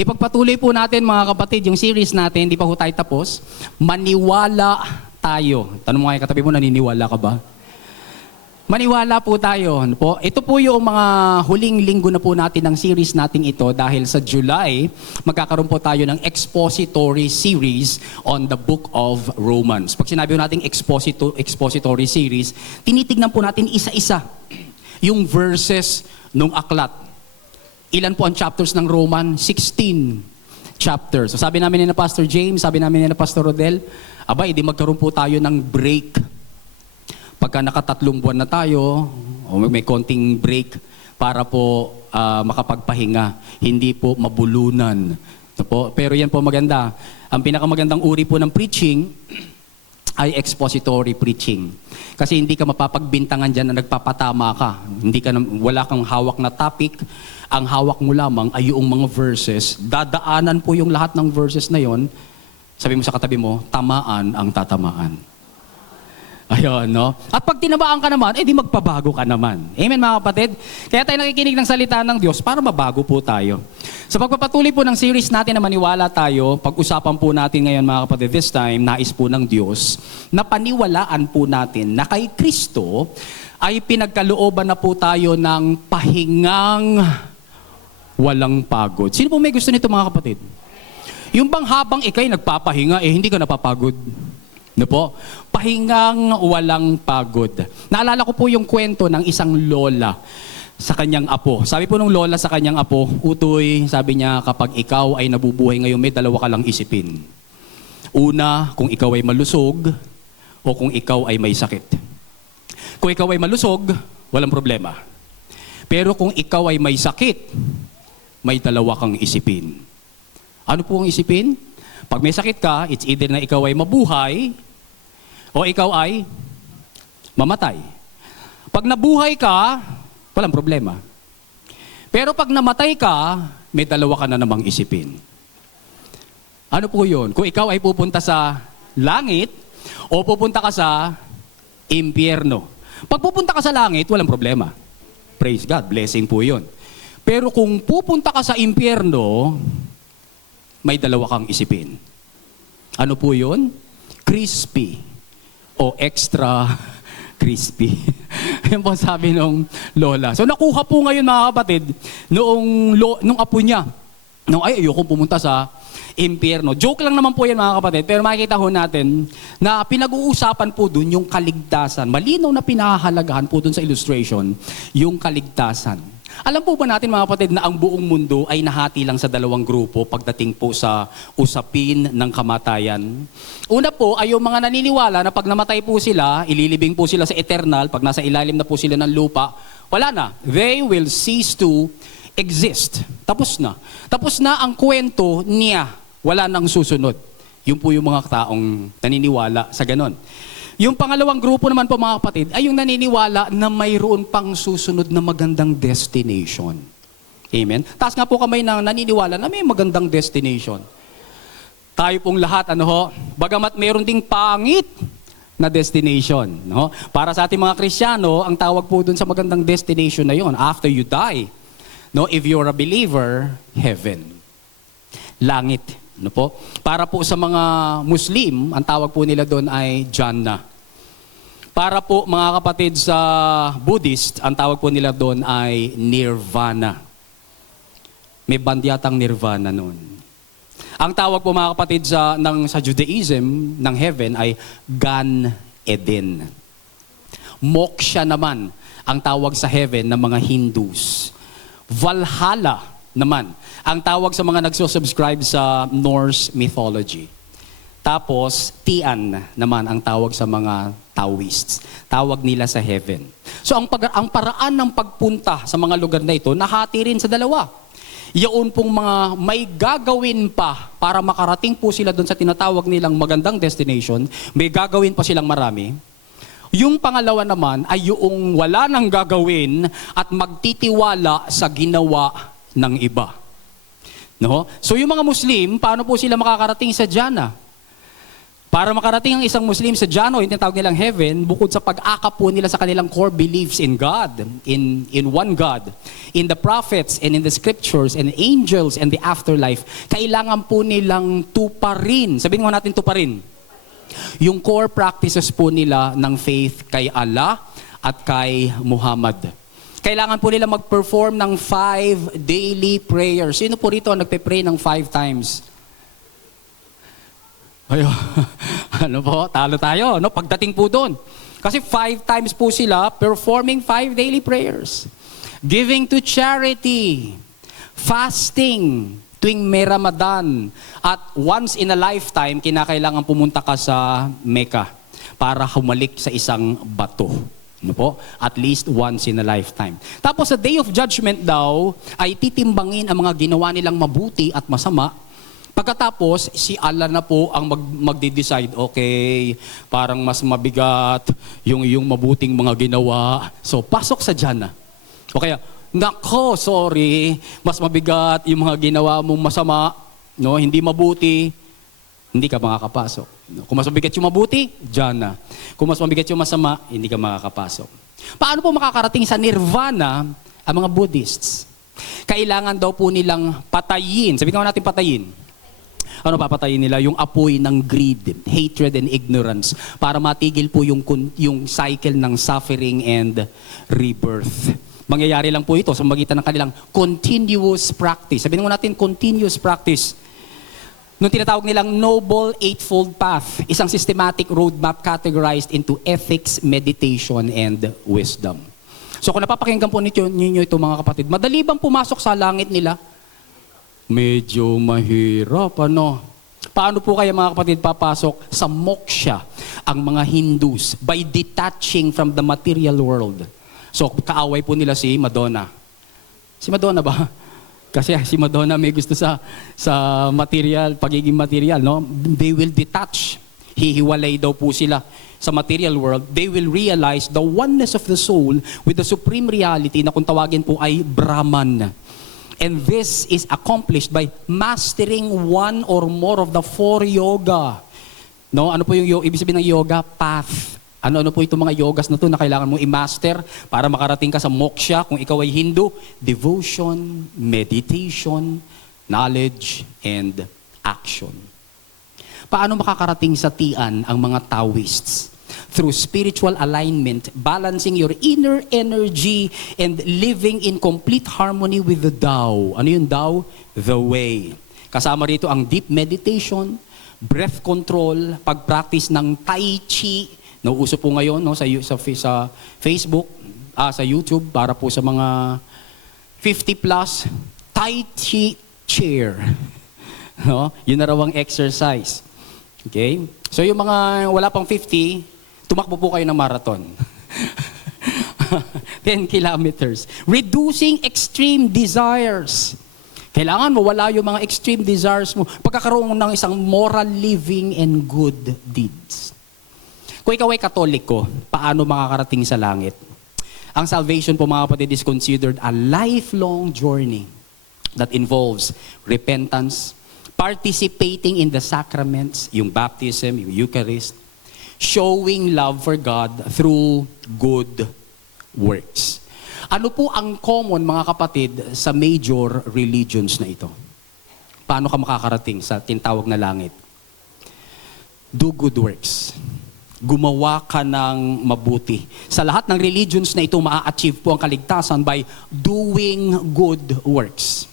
Ipagpatuloy po natin mga kapatid, yung series natin, hindi pa ho tayo tapos. Maniwala tayo. Tanong mo nga yung katabi mo, naniniwala ka ba? Maniwala po tayo. Ano po? Ito po yung mga huling linggo na po natin ng series nating ito dahil sa July, magkakaroon po tayo ng expository series on the book of Romans. Pag sinabi natin expository series, tinitignan po natin isa-isa yung verses nung aklat. Ilan po ang chapters ng Roman? 16 chapters. So sabi namin ni na Pastor James, sabi namin ni na Pastor Rodel, edi magkaroon po tayo ng break. Pagka nakatatlong buwan na tayo, o may konting break para po makapagpahinga, hindi po mabulunan. Pero yan po maganda. Ang pinakamagandang uri po ng preaching ay expository preaching. Kasi hindi ka mapapagbintangan dyan na nagpapatama ka. Wala kang hawak na topic. Ang hawak mo lamang ay yung mga verses. Dadaanan po yung lahat ng verses na yon. Sabi mo sa katabi mo, tamaan ang tatamaan. Ayun, no? At pag tinamaan ka naman, di magpabago ka naman. Amen, mga kapatid? Kaya tayo nakikinig ng salita ng Diyos para mabago po tayo. Sa pagpapatuloy po ng series natin na maniwala tayo, pag-usapan po natin ngayon, mga kapatid, this time, nais po ng Diyos, na paniwalaan po natin na kay Kristo ay pinagkalooban na po tayo ng pahingang walang pagod. Sino po may gusto nito, mga kapatid? Yung bang habang ikay nagpapahinga, hindi ka napapagod? No po? Pahingang walang pagod. Naalala ko po yung kwento ng isang lola sa kanyang apo. Sabi po nung lola sa kanyang apo, Utoy, sabi niya, kapag ikaw ay nabubuhay ngayon, may dalawa ka lang isipin. Una, kung ikaw ay malusog o kung ikaw ay may sakit. Kung ikaw ay malusog, walang problema. Pero kung ikaw ay may sakit, may dalawa kang isipin. Ano po ang isipin? Pag may sakit ka, it's either na ikaw ay mabuhay o ikaw ay mamatay. Pag nabuhay ka, walang problema. Pero pag namatay ka, may dalawa ka na namang isipin. Ano po yun? Kung ikaw ay pupunta sa langit o pupunta ka sa impyerno. Pag pupunta ka sa langit, walang problema. Praise God, blessing po yun. Pero kung pupunta ka sa impyerno, may dalawa kang isipin. Ano po yun? Crispy o extra crispy. Yan po sabi nung lola. So nakuha po ngayon, mga kapatid, nung apo niya. Ayokong pumunta sa impyerno. Joke lang naman po yan, mga kapatid. Pero makikita ho natin na pinag-uusapan po dun yung kaligtasan. Malinaw na pinahahalagahan po dun sa illustration, yung kaligtasan. Alam po ba natin, mga kapatid, na ang buong mundo ay nahati lang sa dalawang grupo pagdating po sa usapin ng kamatayan? Una po ay yung mga naniniwala na pag namatay po sila, ililibing po sila sa eternal, pag nasa ilalim na po sila ng lupa, wala na. They will cease to exist. Tapos na. Tapos na ang kwento niya. Wala nang susunod. Yun po yung mga taong naniniwala sa ganon. Yung pangalawang grupo naman po, mga kapatid, ay yung naniniwala na mayroon pang susunod na magandang destination. Amen? Taas nga po kamay na naniniwala na may magandang destination. Tayo pong lahat, bagamat mayroon ding pangit na destination. No? Para sa ating mga Kristiyano, ang tawag po dun sa magandang destination na yon, after you die, if you're a believer, heaven. Langit. Po? Para po sa mga Muslim, ang tawag po nila doon ay Jannah. Para po mga kapatid sa Buddhist, ang tawag po nila doon ay Nirvana. May bandyatang Nirvana noon. Ang tawag po mga kapatid sa Judaism ng heaven ay Gan Eden. Moksha naman ang tawag sa heaven ng mga Hindus. Valhalla naman ang tawag sa mga nagsusubscribe sa Norse mythology. Tapos, Tian naman ang tawag sa mga Taoists. Tawag nila sa heaven. So, ang paraan ng pagpunta sa mga lugar na ito, nahati rin sa dalawa. Yaon pong mga may gagawin pa para makarating po sila doon sa tinatawag nilang magandang destination, may gagawin pa silang marami. Yung pangalawa naman ay yung wala nang gagawin at magtitiwala sa ginawa ng iba. No? So yung mga Muslim, paano po sila makakarating sa Jannah? Para makarating ang isang Muslim sa Jano, yung tinatawag nilang heaven, bukod sa pag-akap po nila sa kanilang core beliefs in God, in one God, in the prophets and in the scriptures and angels and the afterlife, kailangan po nilang tuparin. Sabihin mo natin tuparin. Yung core practices po nila ng faith kay Allah at kay Muhammad. Kailangan po nila mag-perform ng 5 daily prayers. Sino po rito ang nagpe-pray ng 5 times? Ayo, ano po, talo tayo, no? Pagdating po doon. Kasi 5 times po sila performing 5 daily prayers. Giving to charity, fasting, tuwing may Ramadan, at once in a lifetime, kinakailangan pumunta ka sa Mecca para humalik sa isang bato. Ano po? At least once in a lifetime. Tapos sa Day of Judgment daw, ay titimbangin ang mga ginawa nilang mabuti at masama. Pagkatapos, si Allah na po ang magde-decide, okay, parang mas mabigat yung mabuting mga ginawa. So, pasok sa Jannah. O kaya, nako, sorry, mas mabigat yung mga ginawa mong masama, no, hindi mabuti, hindi ka makakapasok. Kung mas mabigat yung mabuti, Jannah. Kung mas mabigat yung masama, hindi ka makakapasok. Paano po makakarating sa nirvana ang mga Buddhists? Kailangan daw po nilang patayin. Sabihin natin patayin. Ano papatayin nila? Yung apoy ng greed, hatred, and ignorance para matigil po yung cycle ng suffering and rebirth. Mangyayari lang po ito sa magitan ng kanilang continuous practice. Sabihin natin continuous practice. Nung tinatawag nilang Noble Eightfold Path, isang systematic roadmap categorized into ethics, meditation, and wisdom. So kung napapakinggan po ninyo ito mga kapatid, madali bang pumasok sa langit nila? Medyo mahirap, ano? Paano po kaya mga kapatid papasok sa moksha ang mga Hindus by detaching from the material world? So kaaway po nila si Madonna. Si Madonna ba? Kasi si Madonna may gusto sa material, pagiging material, no? They will detach. Hihiwalay daw po sila sa material world. They will realize the oneness of the soul with the supreme reality na kung tawagin po ay Brahman. And this is accomplished by mastering one or more of the 4 yoga. No? Ano po yung ibig sabihin ng yoga? Path. Ano po itong mga yogas na to na kailangan mo i-master para makarating ka sa moksha kung ikaw ay Hindu? Devotion, meditation, knowledge, and action. Paano makakarating sa tian ang mga Taoists? Through spiritual alignment, balancing your inner energy and living in complete harmony with the Tao. Ano yung Tao? The way. Kasama rito ang deep meditation, breath control, pag-practice ng Tai Chi. Nauuso po ngayon no, sa Facebook, sa YouTube, para po sa mga 50 plus, Tai Chi chair. No? Yun na raw ang exercise. Okay? So yung mga wala pang 50, tumakbo po kayo ng marathon. 10 kilometers. Reducing extreme desires. Kailangan mo wala yung mga extreme desires mo. Pagkakaroon ng isang moral living and good deeds. Kung ikaw ay Katoliko, paano makakarating sa langit? Ang salvation po mga kapatid is considered a lifelong journey that involves repentance, participating in the sacraments, yung baptism, yung Eucharist, showing love for God through good works. Ano po ang common mga kapatid sa major religions na ito? Paano ka makakarating sa tinatawag na langit? Do good works. Gumawa ka ng mabuti. Sa lahat ng religions na ito, maa-achieve po ang kaligtasan by doing good works.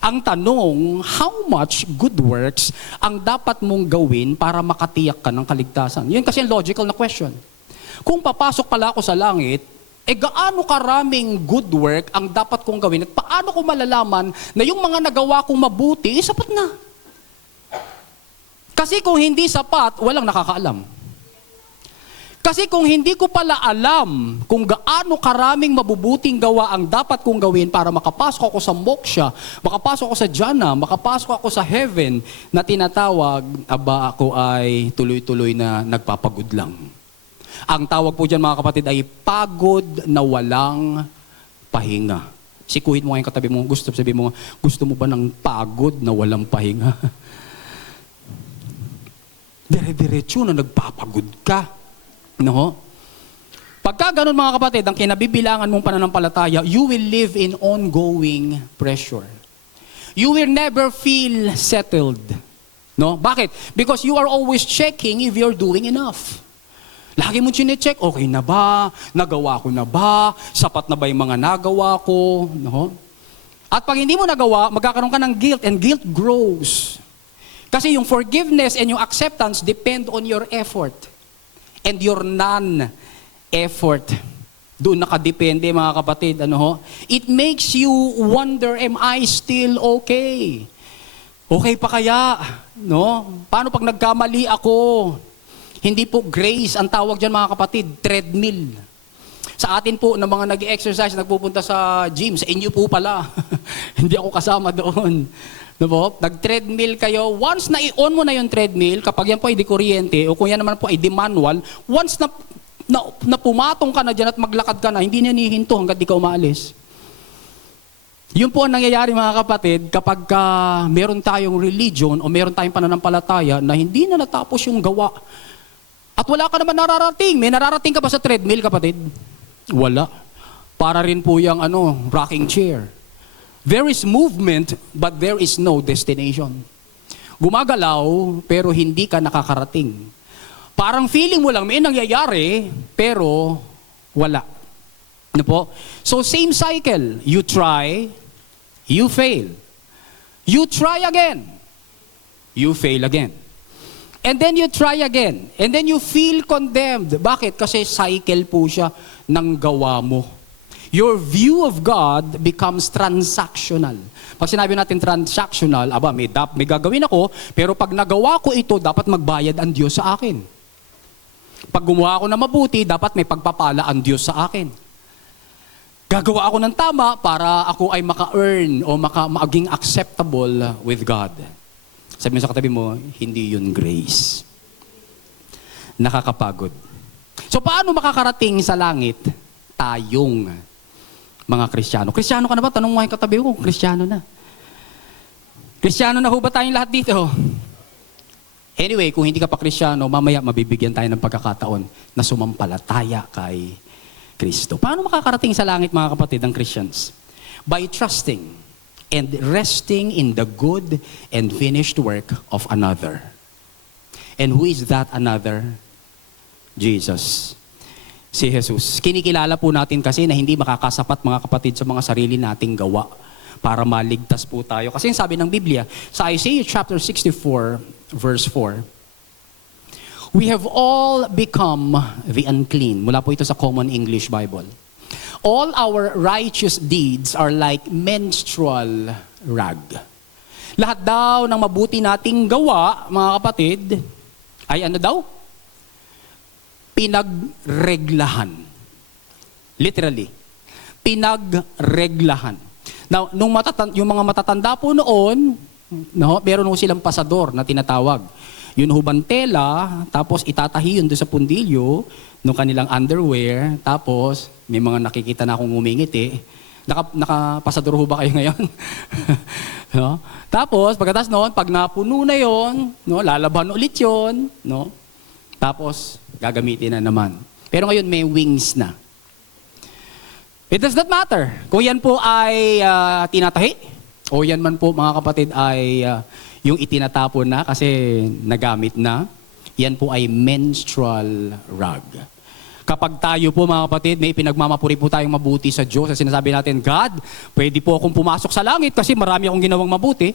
Ang tanong, how much good works ang dapat mong gawin para makatiyak ka ng kaligtasan? Yun kasi ang logical na question. Kung papasok pala ako sa langit, gaano karaming good work ang dapat kong gawin at paano ko malalaman na yung mga nagawa kong mabuti, sapat na? Kasi kung hindi sapat, walang nakakaalam. Kasi kung hindi ko pala alam kung gaano karaming mabubuting gawa ang dapat kong gawin para makapasok ako sa moksha, makapasok ako sa Jannah, makapasok ako sa heaven na tinatawag, aba ako ay tuloy-tuloy na nagpapagod lang. Ang tawag po dyan mga kapatid ay pagod na walang pahinga. Sikuhin mo ngayon katabi mo, sabihin mo, gusto mo ba ng pagod na walang pahinga? Dire-diretso na nagpapagod ka. No? Pagka ganun mga kapatid, ang kinabibilangan mong pananampalataya, you will live in ongoing pressure. You will never feel settled. No? Bakit? Because you are always checking if you're doing enough. Lagi mo chine-check, okay na ba? Nagawa ko na ba? Sapat na ba yung mga nagawa ko? No? At pag hindi mo nagawa, magkakaroon ka ng guilt, and guilt grows. Kasi yung forgiveness and yung acceptance depend on your effort and your non-effort. Doon nakadepende mga kapatid. It makes you wonder, am I still okay? Okay pa kaya? No? Paano pag nagkamali ako? Hindi po grace ang tawag dyan mga kapatid, treadmill. Sa atin po, na mga nag-exercise, nagpupunta sa gym, sa inyo po pala. Hindi ako kasama doon. No po? Nag-treadmill kayo. Once na i-on mo na yung treadmill, kapag yan po ay di kuryente, o kung yan naman po ay di manual, once na pumatong ka na dyan at maglakad ka na, hindi na nihinto hanggang di ka umaalis. Yun po ang nangyayari mga kapatid kapag meron tayong religion o meron tayong pananampalataya na hindi na natapos yung gawa. At wala ka naman nararating. May nararating ka ba sa treadmill, kapatid? Wala. Para rin po yung rocking chair. There is movement, but there is no destination. Gumagalaw, pero hindi ka nakakarating. Parang feeling mo lang may nangyayari, pero wala. Ano po? So same cycle. You try, you fail. You try again, you fail again. And then you try again. And then you feel condemned. Bakit? Kasi cycle po siya ng gawa mo. Your view of God becomes transactional. Pag sinabi natin transactional, may gagawin ako, pero pag nagawa ko ito, dapat magbayad ang Diyos sa akin. Pag gumawa ako na mabuti, dapat may pagpapala ang Diyos sa akin. Gagawa ako ng tama para ako ay maka-earn o maging acceptable with God. Sabi mo sa katabi mo, hindi yun grace. Nakakapagod. So paano makakarating sa langit tayong mga Kristiyano? Kristiyano ka na ba? Tanong mo yung katabi ko kung Kristiyano na. Kristiyano na ho ba tayong lahat dito? Anyway, kung hindi ka pa Kristiyano, mamaya mabibigyan tayo ng pagkakataon na sumampalataya kay Kristo. Paano makakarating sa langit mga kapatid ng Christians? By trusting and resting in the good and finished work of another. And who is that another? Jesus. Si Jesus. Kinikilala po natin kasi na hindi makakasapat mga kapatid sa mga sarili nating gawa para maligtas po tayo. Kasi sabi ng Biblia, sa Isaiah chapter 64, verse 4, we have all become the unclean. Mula po ito sa Common English Bible. All our righteous deeds are like menstrual rag. Lahat daw ng mabuti nating gawa, mga kapatid, ay pinagreglahan. Literally. Pinagreglahan. Now, yung mga matatanda po noon, meron silang pasador na tinatawag. Yun hubang tela, tapos itatahi yun doon sa pundilyo ng kanilang underwear, tapos may mga nakikita na akong ngumingiti. Nakapasador ho ba kayo ngayon? No? Tapos, pagkatapos noon, pag napuno na yon, lalaban ulit yon, tapos gagamitin na naman. Pero ngayon may wings na. It does not matter kung yan po ay tinatahi, o yan man po mga kapatid ay yung itinatapon na kasi nagamit na, yan po ay menstrual rag. Kapag tayo po mga kapatid, may pinagmamapuri po tayong mabuti sa Diyos. At sinasabi natin, God, pwede po akong pumasok sa langit kasi marami akong ginawang mabuti.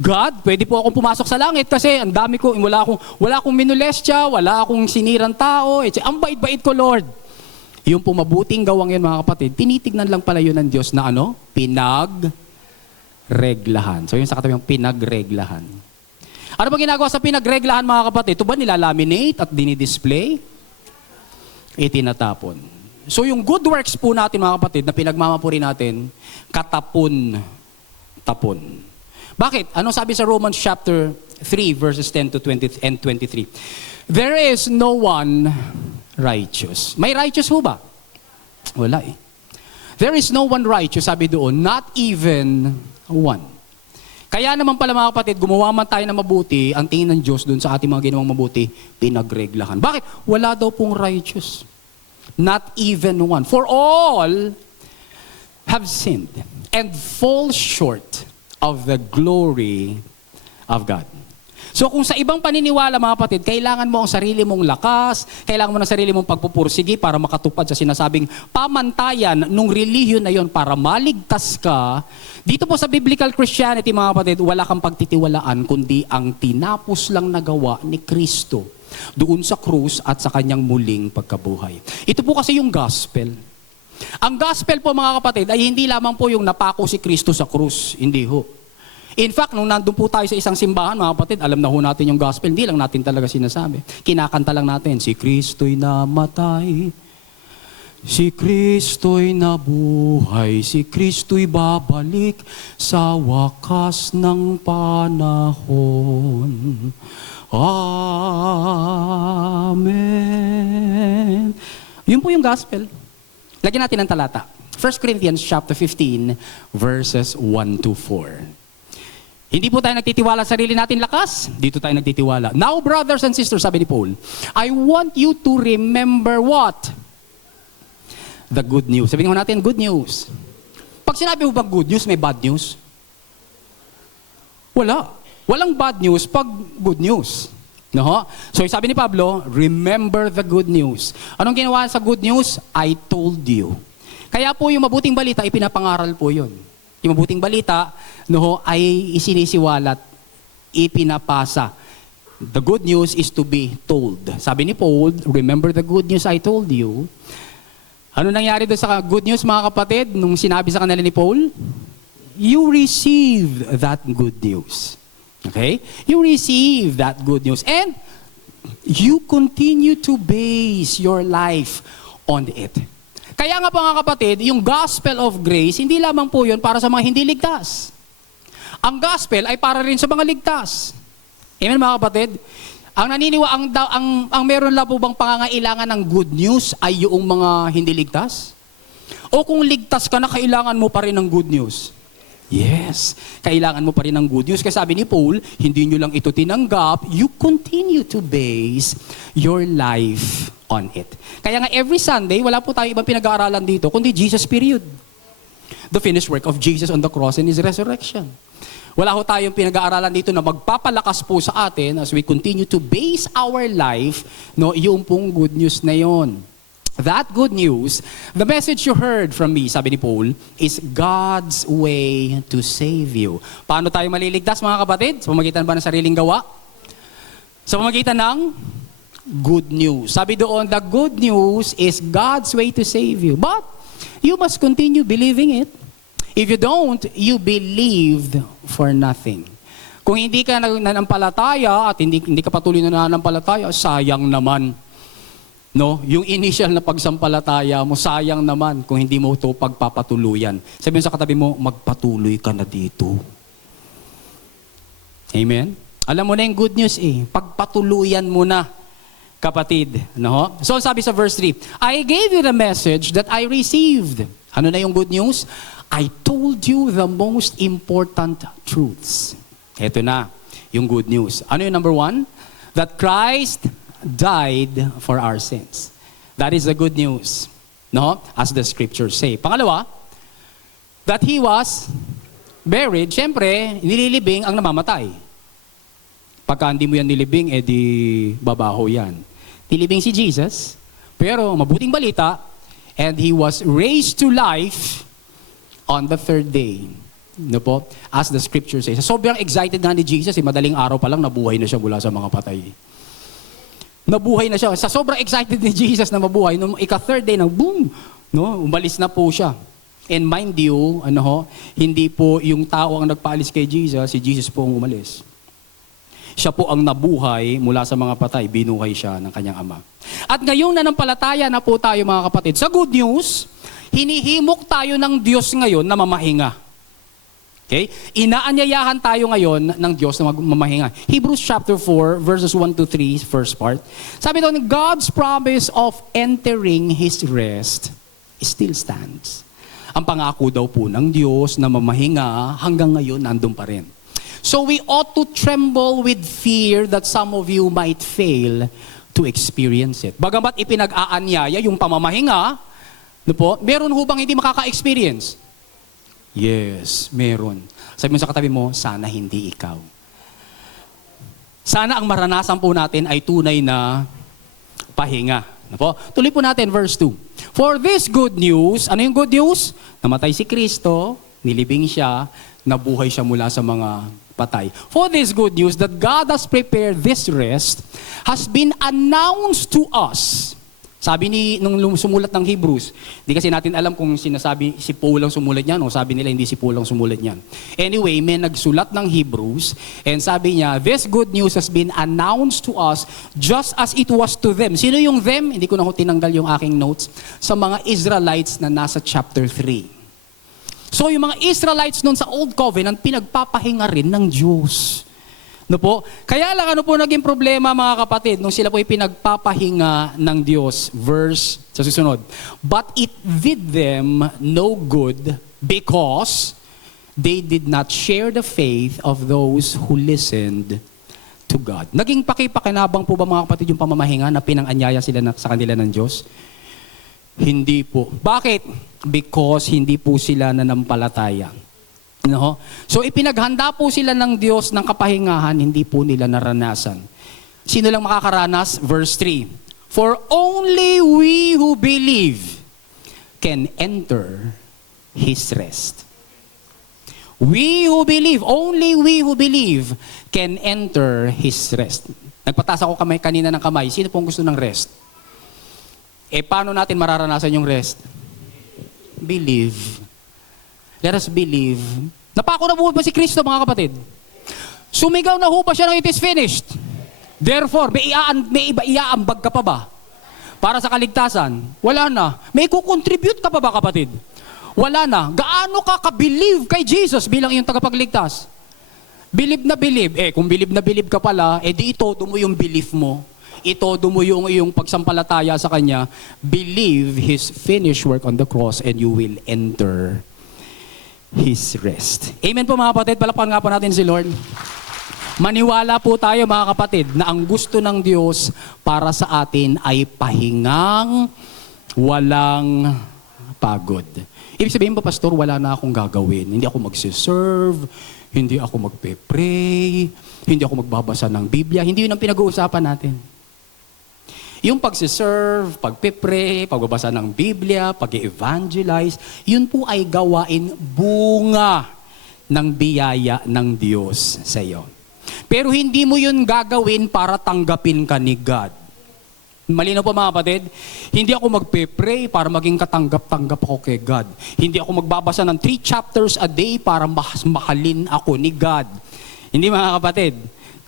God, pwede po akong pumasok sa langit kasi ang dami ko, wala akong minulestya, wala akong sinirang tao. Ang bait-bait ko, Lord. Yung po mabuting gawang yun mga kapatid, tinitignan lang pala yun ng Diyos na pinagreglahan. So yun sa katabi yung pinagreglahan. Ano ba ginagawa sa pinagreglahan mga kapatid? Ito ba nilalaminate at dinidisplay? Itinatapon. So yung good works po natin mga kapatid na pinagmamapuri natin, katapon-tapon. Bakit? Anong sabi sa Romans chapter 3 verses 10 to 20 and 23? There is no one righteous. May righteous ho ba? Wala eh. There is no one righteous, sabi doon, not even one. Kaya naman pala mga kapatid, gumawa man tayo ng mabuti, ang tingin ng Diyos dun sa ating mga ginawang mabuti, pinagreglahan. Bakit? Wala daw pong righteous. Not even one. For all have sinned and fall short of the glory of God. So kung sa ibang paniniwala mga kapatid, kailangan mo ang sarili mong lakas, kailangan mo ng sarili mong pagpupursigi para makatupad sa sinasabing pamantayan nung relihiyon na yon para maligtas ka. Dito po sa Biblical Christianity mga kapatid, wala kang pagtitiwalaan kundi ang tinapos lang na gawa ni Kristo doon sa krus at sa kanyang muling pagkabuhay. Ito po kasi yung gospel. Ang gospel po mga kapatid ay hindi lamang po yung napako si Kristo sa krus, hindi ho. In fact, nung nandun po tayo sa isang simbahan, mga kapatid, alam na ho natin yung gospel, hindi lang natin talaga sinasabi. Kinakanta lang natin, si Kristo'y namatay, si Kristo'y nabuhay, si Kristo'y babalik sa wakas ng panahon. Amen. Yun po yung gospel. Lagyan natin ang talata. 1 Corinthians chapter 15, verses 1 to 4. Hindi po tayo nagtitiwala sa sarili natin lakas, dito tayo nagtitiwala. Now, brothers and sisters, sabi ni Paul, I want you to remember what? The good news. Sabihin mo natin, good news. Pag sinabi mo bang good news, may bad news? Wala. Walang bad news pag good news. No? So, sabi ni Pablo, remember the good news. Anong ginawa sa good news? I told you. Kaya po yung mabuting balita, ipinapangaral po yun. Yung mabuting balita, no, ay isinisiwalat, ipinapasa. The good news is to be told. Sabi ni Paul, remember the good news I told you. Ano nangyari doon sa good news mga kapatid, nung sinabi sa kanila ni Paul? You received that good news. Okay? You received that good news. And you continue to base your life on it. Kaya nga po mga kapatid, yung gospel of grace, hindi lamang po yun para sa mga hindi ligtas. Ang gospel ay para rin sa mga ligtas. Amen mga kapatid? Ang meron lang po bang pangangailangan ng good news ay yung mga hindi ligtas? O kung ligtas ka na, kailangan mo pa rin ng good news? Yes, kailangan mo pa rin ng good news. Kasi sabi ni Paul, hindi nyo lang ito tinanggap, you continue to base your life on it. Kaya nga every Sunday, wala po tayo ibang pinag-aaralan dito, kundi Jesus period. The finished work of Jesus on the cross and His resurrection. Wala ho tayong pinag-aaralan dito na magpapalakas po sa atin as we continue to base our life, no, yung pong good news na yon. That good news, the message you heard from me, sabi ni Paul, is God's way to save you. Paano tayo maliligtas mga kapatid? Sa pamagitan ba ng sariling gawa? Sa pamagitan ng good news. Sabi doon, the good news is God's way to save you. But you must continue believing it. If you don't, you believed for nothing. Kung hindi ka nanampalataya at hindi ka patuloy na nanampalataya, sayang naman. No, yung initial na pagsampalataya mo, sayang naman kung hindi mo ito pagpapatuluyan. Sabihin sa katabi mo, magpatuloy ka na dito. Amen? Alam mo na yung good news pagpatuluyan mo na, kapatid. No? So sabi sa verse 3, I gave you the message that I received. Ano na yung good news? I told you the most important truths. Ito na, yung good news. Ano yung number 1? That Christ died for our sins. That is the good news. No? As the scriptures say. Pangalawa, that He was buried. Siyempre, nililibing ang namamatay. Pagka hindi mo yan nilibing, di babaho yan. Nilibing si Jesus, pero mabuting balita, and He was raised to life on the third day. No po? As the scripture says. Sobrang excited na ni Jesus, madaling araw pa lang, nabuhay na siya mula sa mga patay. Nabuhay na siya. Sa sobrang excited ni Jesus na mabuhay, nung ika-third day, boom! No? Umalis na po siya. And mind you, hindi po yung tao ang nagpaalis kay Jesus, si Jesus po ang umalis. Siya po ang nabuhay mula sa mga patay, binuhay siya ng kanyang ama. At ngayong nanampalataya na po tayo mga kapatid, sa good news, hinihimok tayo ng Diyos ngayon na mamahinga. Okay? Inaanyayahan tayo ngayon ng Diyos na mamahinga. Hebrews chapter 4, verses 1 to 3, first part. Sabi doon, God's promise of entering His rest still stands. Ang pangako daw po ng Diyos na mamahinga hanggang ngayon nandun pa rin. So we ought to tremble with fear that some of you might fail to experience it. Bagamat ipinag-aanyaya yung pamamahinga, no po, meron ho bang hindi makaka-experience? Yes, meron. Sabi mo sa katabi mo, sana hindi ikaw. Sana ang maranasan po natin ay tunay na pahinga. No po? Tuloy po natin, verse 2. For this good news, ano yung good news? Namatay si Kristo, nilibing siya, nabuhay siya mula sa mga patay. For this good news that God has prepared this rest has been announced to us. Sabi nung sumulat ng Hebrews, di kasi natin alam kung sinasabi si Paul ang sumulat niyan o sabi nila hindi si Paul ang sumulat niyan. Anyway, may nagsulat ng Hebrews and sabi niya, this good news has been announced to us just as it was to them. Sino yung them? Hindi ko na tinanggal yung aking notes. Sa mga Israelites na nasa chapter 3. So yung mga Israelites noon sa Old Covenant, pinagpapahinga rin ng Diyos. No po? Kaya lang ano po naging problema mga kapatid nung sila po ay pinagpapahinga ng Diyos. Verse sa susunod. But it did them no good because they did not share the faith of those who listened to God. Naging pakipakinabang po ba mga kapatid yung pamamahinga na pinang-anyaya sila sa kanila ng Diyos? Hindi po. Bakit? Because hindi po sila nanampalataya. No? So ipinaghanda po sila ng Diyos ng kapahingahan, hindi po nila naranasan. Sino lang makakaranas? Verse 3. For only we who believe can enter His rest. We who believe, only we who believe can enter His rest. Nagpataas ako kamay kanina ng kamay. Sino pong gusto ng rest? Paano natin mararanasan yung rest? Believe. Let us believe. Napako na po ba si Kristo mga kapatid? Sumigaw na ho ba siya ng it is finished? Therefore, may iaambag ka pa ba? Para sa kaligtasan? Wala na. May kukontribute ka pa ba kapatid? Wala na. Gaano ka ka-believe kay Jesus bilang iyong tagapagligtas? Believe na believe. Kung believe na believe ka pala, di itodo mo yung belief mo. Itodo mo yung iyong pagsampalataya sa Kanya. Believe His finished work on the cross and you will enter His rest. Amen po mga kapatid. Palakpakan nga po natin si Lord. Maniwala po tayo mga kapatid na ang gusto ng Diyos para sa atin ay pahingang walang pagod. Ibig sabihin ba, Pastor, wala na akong gagawin. Hindi ako magsiserve, hindi ako magpe-pray, hindi ako magbabasa ng Biblia. Hindi yun ang pinag-uusapan natin. Yung pagsiserve, pagpe-pray, pagbabasa ng Biblia, pag-evangelize, yun po ay gawain bunga ng biyaya ng Diyos sa iyo. Pero hindi mo yun gagawin para tanggapin ka ni God. Malinaw po mga kapatid? Hindi ako magpe-pray para maging katanggap-tanggap ako kay God. Hindi ako magbabasa ng 3 chapters a day para mahalin ako ni God. Hindi mga kapatid.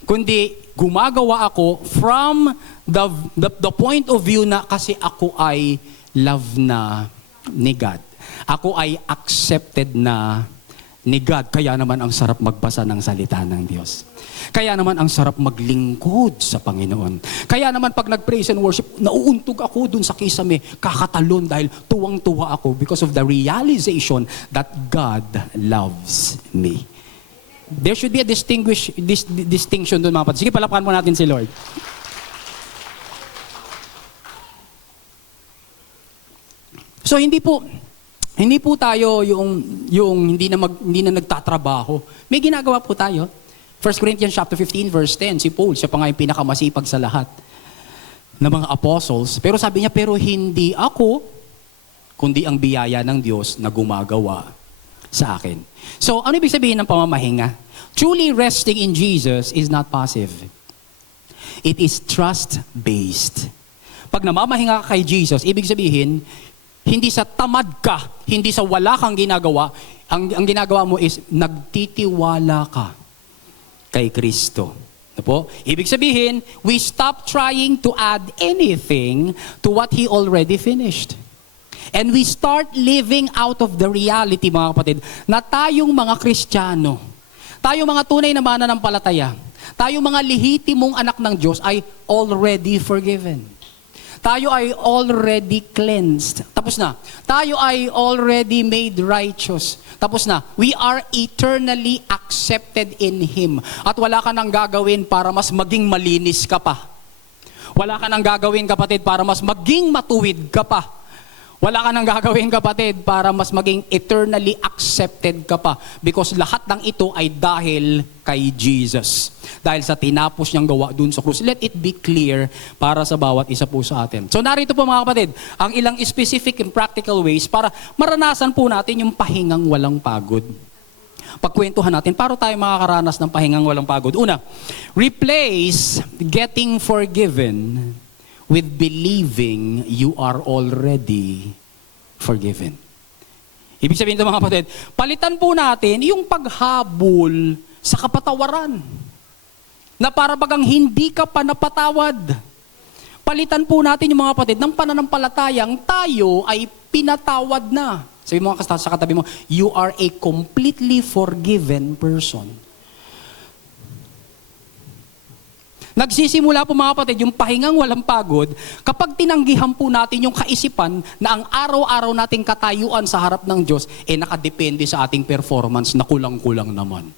Kundi gumagawa ako from the point of view na kasi ako ay love na ni God. Ako ay accepted na ni God. Kaya naman ang sarap magbasa ng salita ng Diyos. Kaya naman ang sarap maglingkod sa Panginoon. Kaya naman pag nag-praise and worship, nauuntog ako dun sa kisame, kakatalon dahil tuwang-tuwa ako because of the realization that God loves me. There should be a distinction dun mga kapatid. Sige, palapakan mo natin si Lord. So hindi po tayo yung hindi na nagtatrabaho. May ginagawa po tayo. 1 Corinthians chapter 15 verse 10, si Paul, siya pa nga yung pinakamasipag sa lahat ng mga apostles. Pero sabi niya, pero hindi ako, kundi ang biyaya ng Diyos na gumagawa sa akin. So, ano ibig sabihin ng pamamahinga? Truly resting in Jesus is not passive. It is trust-based. Pag namamahinga ka kay Jesus, ibig sabihin, hindi sa tamad ka, hindi sa wala kang ginagawa, ang ginagawa mo is nagtitiwala ka kay Kristo. Ano po? Ibig sabihin, we stop trying to add anything to what He already finished. And we start living out of the reality, mga kapatid, na tayong mga Kristiyano, tayong mga tunay na mananampalataya, tayong mga lehitimong anak ng Diyos ay already forgiven. Tayo ay already cleansed. Tapos na. Tayo ay already made righteous. Tapos na. We are eternally accepted in Him. At wala ka nang gagawin para mas maging malinis ka pa. Wala ka nang gagawin, kapatid, para mas maging matuwid ka pa. Wala ka nang gagawin, kapatid, para mas maging eternally accepted ka pa. Because lahat ng ito ay dahil kay Jesus. Dahil sa tinapos niyang gawa dun sa krus. Let it be clear para sa bawat isa po sa atin. So narito po mga kapatid, ang ilang specific and practical ways para maranasan po natin yung pahingang walang pagod. Pagkwentuhan natin, paano tayo makakaranas ng pahingang walang pagod? Una, replace getting forgiven with believing you are already forgiven. Ibig sabihin ito mga kapatid, palitan po natin yung paghabol sa kapatawaran. Na para bagang hindi ka pa napatawad. Palitan po natin yung mga kapatid ng pananampalatayang tayo ay pinatawad na. Sabi mo sa katabi mo, you are a completely forgiven person. Nagsisimula po mga kapatid yung pahingang walang pagod kapag tinanggihan po natin yung kaisipan na ang araw-araw nating katayuan sa harap ng Diyos nakadepende sa ating performance na kulang-kulang naman.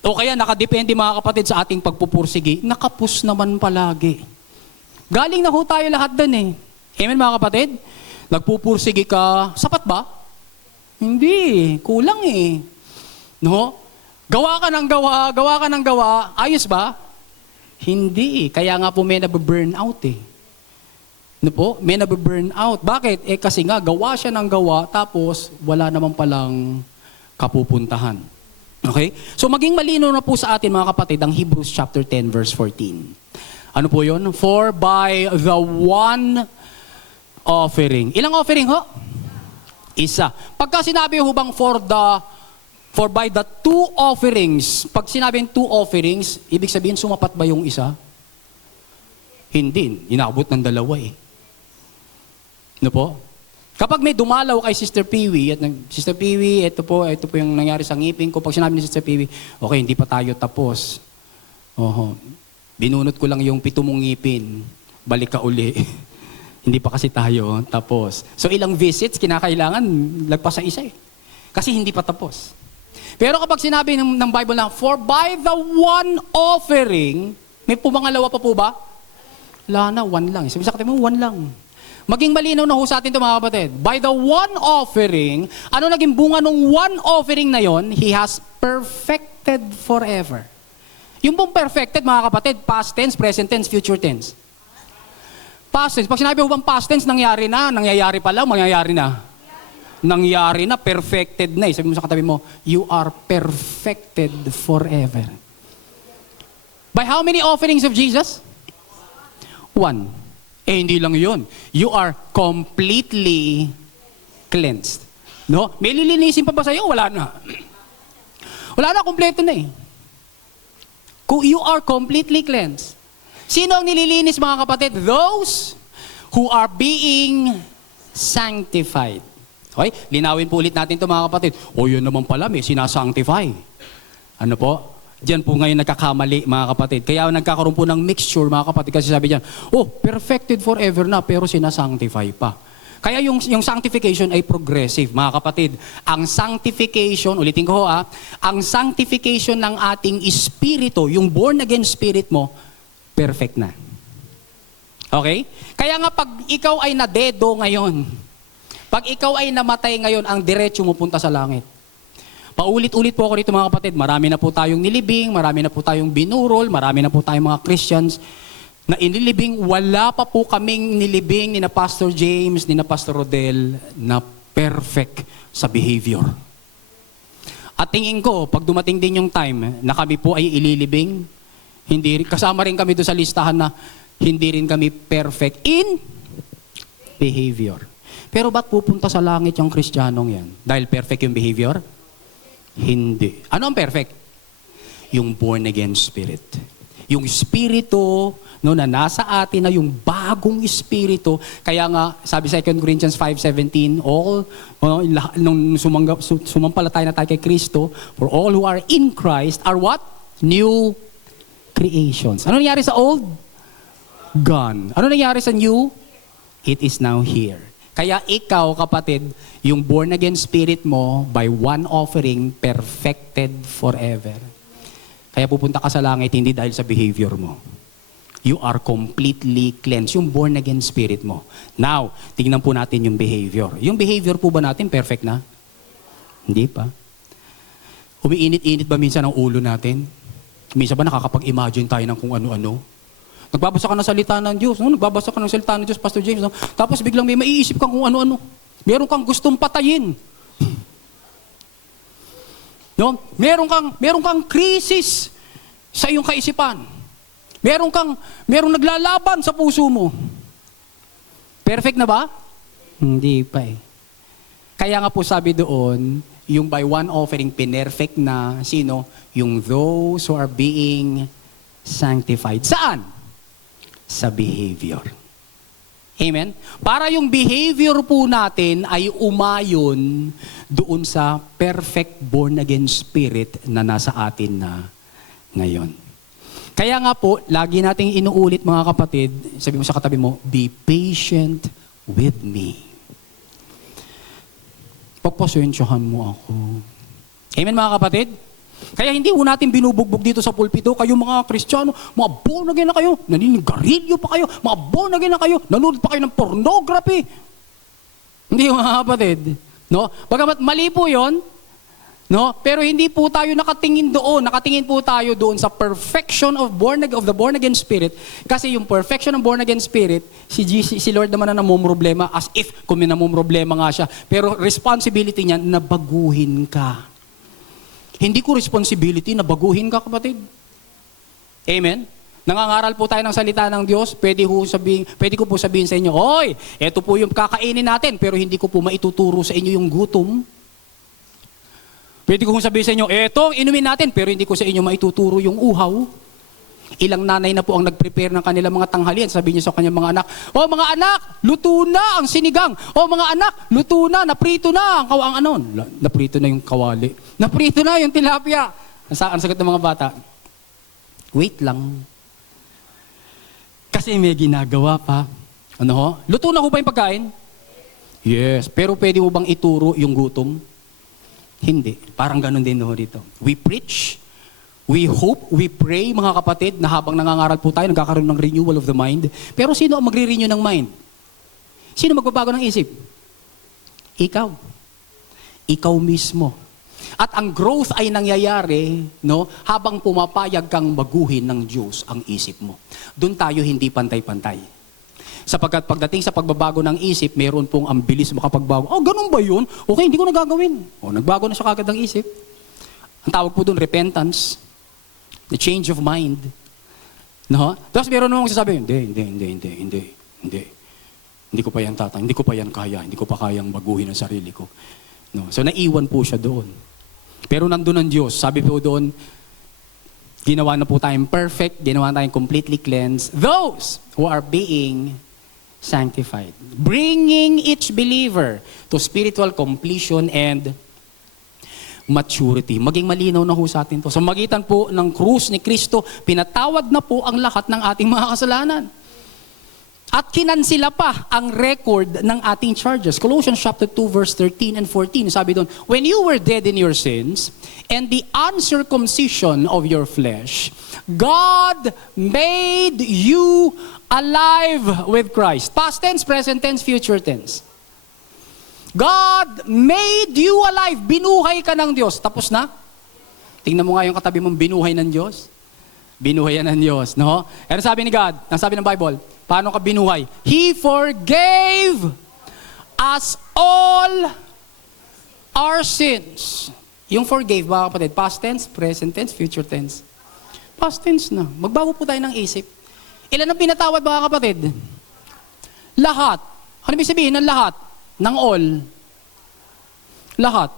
O kaya nakadepende mga kapatid sa ating pagpupursige, nakapus naman palagi. Galing na ho tayo lahat dun eh. Amen mga kapatid? Nagpupursige ka, sapat ba? Hindi, kulang eh. No? Gawa ka ng gawa, ayos ba? Hindi. Kaya nga po may nababurn out eh. Ano po? May nababurn out. Bakit? Kasi nga gawa siya ng gawa tapos wala naman palang kapupuntahan. Okay? So maging malino na po sa atin mga kapatid ang Hebrews chapter 10 verse 14. Ano po yun? For by the one offering. Ilang offering ho? Isa. Pagka sinabi ho bang for by the two offerings, pag sinabing two offerings, ibig sabihin sumapat ba yung isa? Hindi. Inaabot ng dalawa eh. Ano po? Kapag may dumalaw kay Sister Peewee, at Sister Peewee, ito po yung nangyari sa ngipin ko. Pag sinabi ni Sister Peewee, okay, hindi pa tayo tapos. Oho. Binunot ko lang yung 7 mong ngipin. Balik ka uli. Hindi pa kasi tayo tapos. So ilang visits kinakailangan lagpas sa isa eh. Kasi hindi pa tapos. Pero kapag sinabi ng Bible na, for by the one offering, may pumangalawa pa po ba? Wala na, one lang. Sabi sa katabi mo, one lang. Maging malinaw na ho sa atin ito mga kapatid. By the one offering, ano naging bunga ng one offering na yon? He has perfected forever. Yung pong perfected mga kapatid, past tense, present tense, future tense. Past tense. Pag sinabi ho bang past tense, nangyari na, nangyayari pa lang, mangyayari na. Nangyari na, perfected na. Sabi mo sa katabi mo, you are perfected forever. By how many offerings of Jesus? One. Hindi lang yun. You are completely cleansed. No? May lilinisin pa ba sa'yo? Wala na. Wala na, kompleto na eh. You are completely cleansed. Sino ang nililinis mga kapatid? Those who are being sanctified. Okay? Linawin po ulit natin ito mga kapatid. O yun naman pala, may sinasanctify. Ano po? Diyan po ngayon nagkakamali mga kapatid. Kaya nagkakaroon po ng mixture mga kapatid. Kasi sabi diyan, perfected forever na pero sinasanctify pa. Kaya yung sanctification ay progressive mga kapatid. Ang sanctification, ulitin ko ang sanctification ng ating espiritu, yung born again spirit mo, perfect na. Okay? Kaya nga pag ikaw ay nadedo ngayon, pag ikaw ay namatay ngayon, ang diretso mo punta sa langit. Paulit-ulit po ako rito mga kapatid, marami na po tayong nilibing, marami na po tayong binurol, marami na po tayong mga Christians na inilibing, wala pa po kaming nilibing ni na Pastor James, ni na Pastor Rodel na perfect sa behavior. At tingin ko, pag dumating din yung time na kami po ay ililibing, kasama rin kami doon sa listahan na hindi rin kami perfect in behavior. Pero ba't pupunta sa langit yung Kristiyanong yan? Dahil perfect yung behavior? Hindi. Ano ang perfect? Yung born again spirit. Yung espiritu na nasa atin na yung bagong espiritu. Kaya nga, sabi sa 2 Corinthians 5:17, nung sumampalataya na tayo kay Kristo, for all who are in Christ are what? New creations. Ano nangyari sa old? gone. Ano nangyari sa new? It is now here. Kaya ikaw, kapatid, yung born again spirit mo, by one offering, perfected forever. Kaya pupunta ka sa langit, hindi dahil sa behavior mo. You are completely cleansed. Yung born again spirit mo. Now, tingnan po natin yung behavior. Yung behavior po ba natin, perfect na? Hindi pa. Umiinit-init ba minsan ang ulo natin? Minsan ba nakakapag-imagine tayo ng kung ano-ano? Nagbabasa ka ng salita ng Diyos, no? Nagbabasa ka ng salita ng Diyos, Pastor James, no? Tapos biglang may maiisip kang kung ano-ano. Meron kang gustong patayin. No? Meron kang krisis sa iyong kaisipan. Merong naglalaban sa puso mo. Perfect na ba? Hindi pa eh. Kaya nga po sabi doon, yung by one offering, pinerfect na, sino? Yung those who are being sanctified. Saan? Sa behavior. Amen? Para yung behavior po natin ay umayon doon sa perfect born-again spirit na nasa atin na ngayon. Kaya nga po, lagi nating inuulit mga kapatid, sabi mo sa katabi mo, be patient with me. Pagpasensyahan mo ako. Amen mga kapatid? Kaya hindi ho natin binubugbog dito sa pulpito, kayo mga Kristiyano, mga born again na kayo, naninigarilyo pa kayo, mga born again na kayo, nanonood pa kayo ng pornography. Hindi mga kapatid. No? Bagamat mali po yon, no? Pero hindi po tayo nakatingin doon. Nakatingin po tayo doon sa perfection of the born again spirit. Kasi yung perfection ng born again spirit, si Lord naman na namumroblema as if kung may namumroblema nga siya. Pero responsibility niya na baguhin ka. Hindi ko responsibility na baguhin ka, kapatid. Amen? Nangangaral po tayo ng salita ng Diyos, pwede ko po sabihin sa inyo, oy, eto po yung kakainin natin, pero hindi ko po maituturo sa inyo yung gutom. Pwede ko sabihin sa inyo, eto, inumin natin, pero hindi ko sa inyo maituturo yung uhaw. Ilang nanay na po ang nag-prepare ng kanilang mga tanghalian. Sabi niyo sa kanyang mga anak, oh mga anak, luto na ang sinigang. Oh mga anak, luto na, naprito na ang naprito na yung kawali. Naprito na yung tilapia. Ang sagot ng mga bata, wait lang. Kasi may ginagawa pa. Ano ho? Luto na ho ba yung pagkain? Yes. Pero pwede mo bang ituro yung gutom? Hindi. Parang ganun din ho dito. We preach, we hope, we pray, mga kapatid, na habang nangangaral po tayo, nagkakaroon ng renewal of the mind. Pero sino ang magre-renew ng mind? Sino magbabago ng isip? Ikaw. Ikaw mismo. At ang growth ay nangyayari, no, habang pumapayag kang baguhin ng Diyos ang isip mo. Doon tayo hindi pantay-pantay. Sapagkat pagdating sa pagbabago ng isip, meron pong ang bilis makapagbago. Oh, ganun ba yun? Okay, hindi ko nagagawin. Oh, nagbago na siya kagad ng isip. Ang tawag po doon, repentance. The change of mind. No? Tapos meron namang sasabi, hindi. Hindi ko pa yan hindi ko pa yan kaya, hindi ko pa kayang baguhin ang sarili ko. No? So naiwan po siya doon. Pero nandun ang Diyos. Sabi po doon, ginawa na po tayong perfect, ginawa na tayong completely cleansed. Those who are being sanctified. Bringing each believer to spiritual completion and maturity. Maging malinaw na ho sa atin to. Sa magitan po ng krus ni Kristo, pinatawad na po ang lahat ng ating mga kasalanan. At kinansila pa ang record ng ating charges. Colossians chapter 2 verse 13 and 14. Sabi doon, when you were dead in your sins and the uncircumcision of your flesh, God made you alive with Christ. Past tense, present tense, future tense. God made you alive. Binuhay ka ng Diyos. Tapos na? Tingnan mo nga yung katabi mong binuhay ng Diyos. Binuhay yan ng Diyos. No? Ano sabi ni God? Ang sabi ng Bible, paano ka binuhay? He forgave us all our sins. Yung forgave, mga kapatid, past tense, present tense, future tense. Past tense na. Magbago po tayo ng isip. Ilan ang pinatawad, mga kapatid? Lahat. Ano ibig sabihin ng lahat? Ng all. Lahat.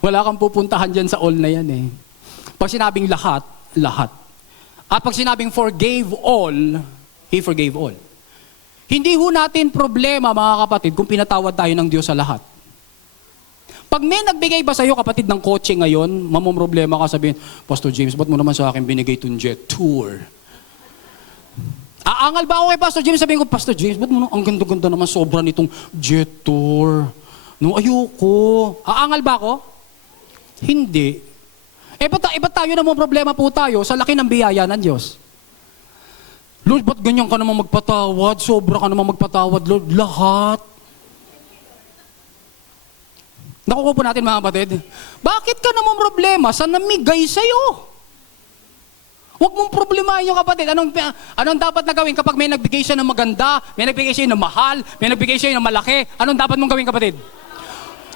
Wala kang pupuntahan dyan sa all na yan eh. Pag sinabing lahat, lahat. At pag sinabing forgave all, He forgave all. Hindi ho natin problema, mga kapatid, kung pinatawad tayo ng Diyos sa lahat. Pag may nagbigay ba sa'yo, kapatid, ng kotse ngayon, mamumroblema ka, sabihin, Pastor James, ba't mo naman sa akin binigay itong jet tour? Aangal ba ako kay Pastor James? Sabihin ko, Pastor James, ba't mo ang ganda-ganda naman sobra nitong jet tour? No, ayoko. Aangal ba ako? Hindi. Ba't tayo namang problema po tayo sa laki ng biyaya ng Diyos? Lord, ba't ganyan ka naman magpatawad? Sobra ka naman magpatawad, Lord. Lahat. Nakuha po natin mga kapatid. Bakit ka naman problema sa namigay sa'yo? Huwag mong problemahin yung kapatid. Anong dapat na gawin kapag may nagbigay siya ng maganda, may nagbigay siya ng mahal, may nagbigay siya ng malaki? Anong dapat mong gawin, kapatid?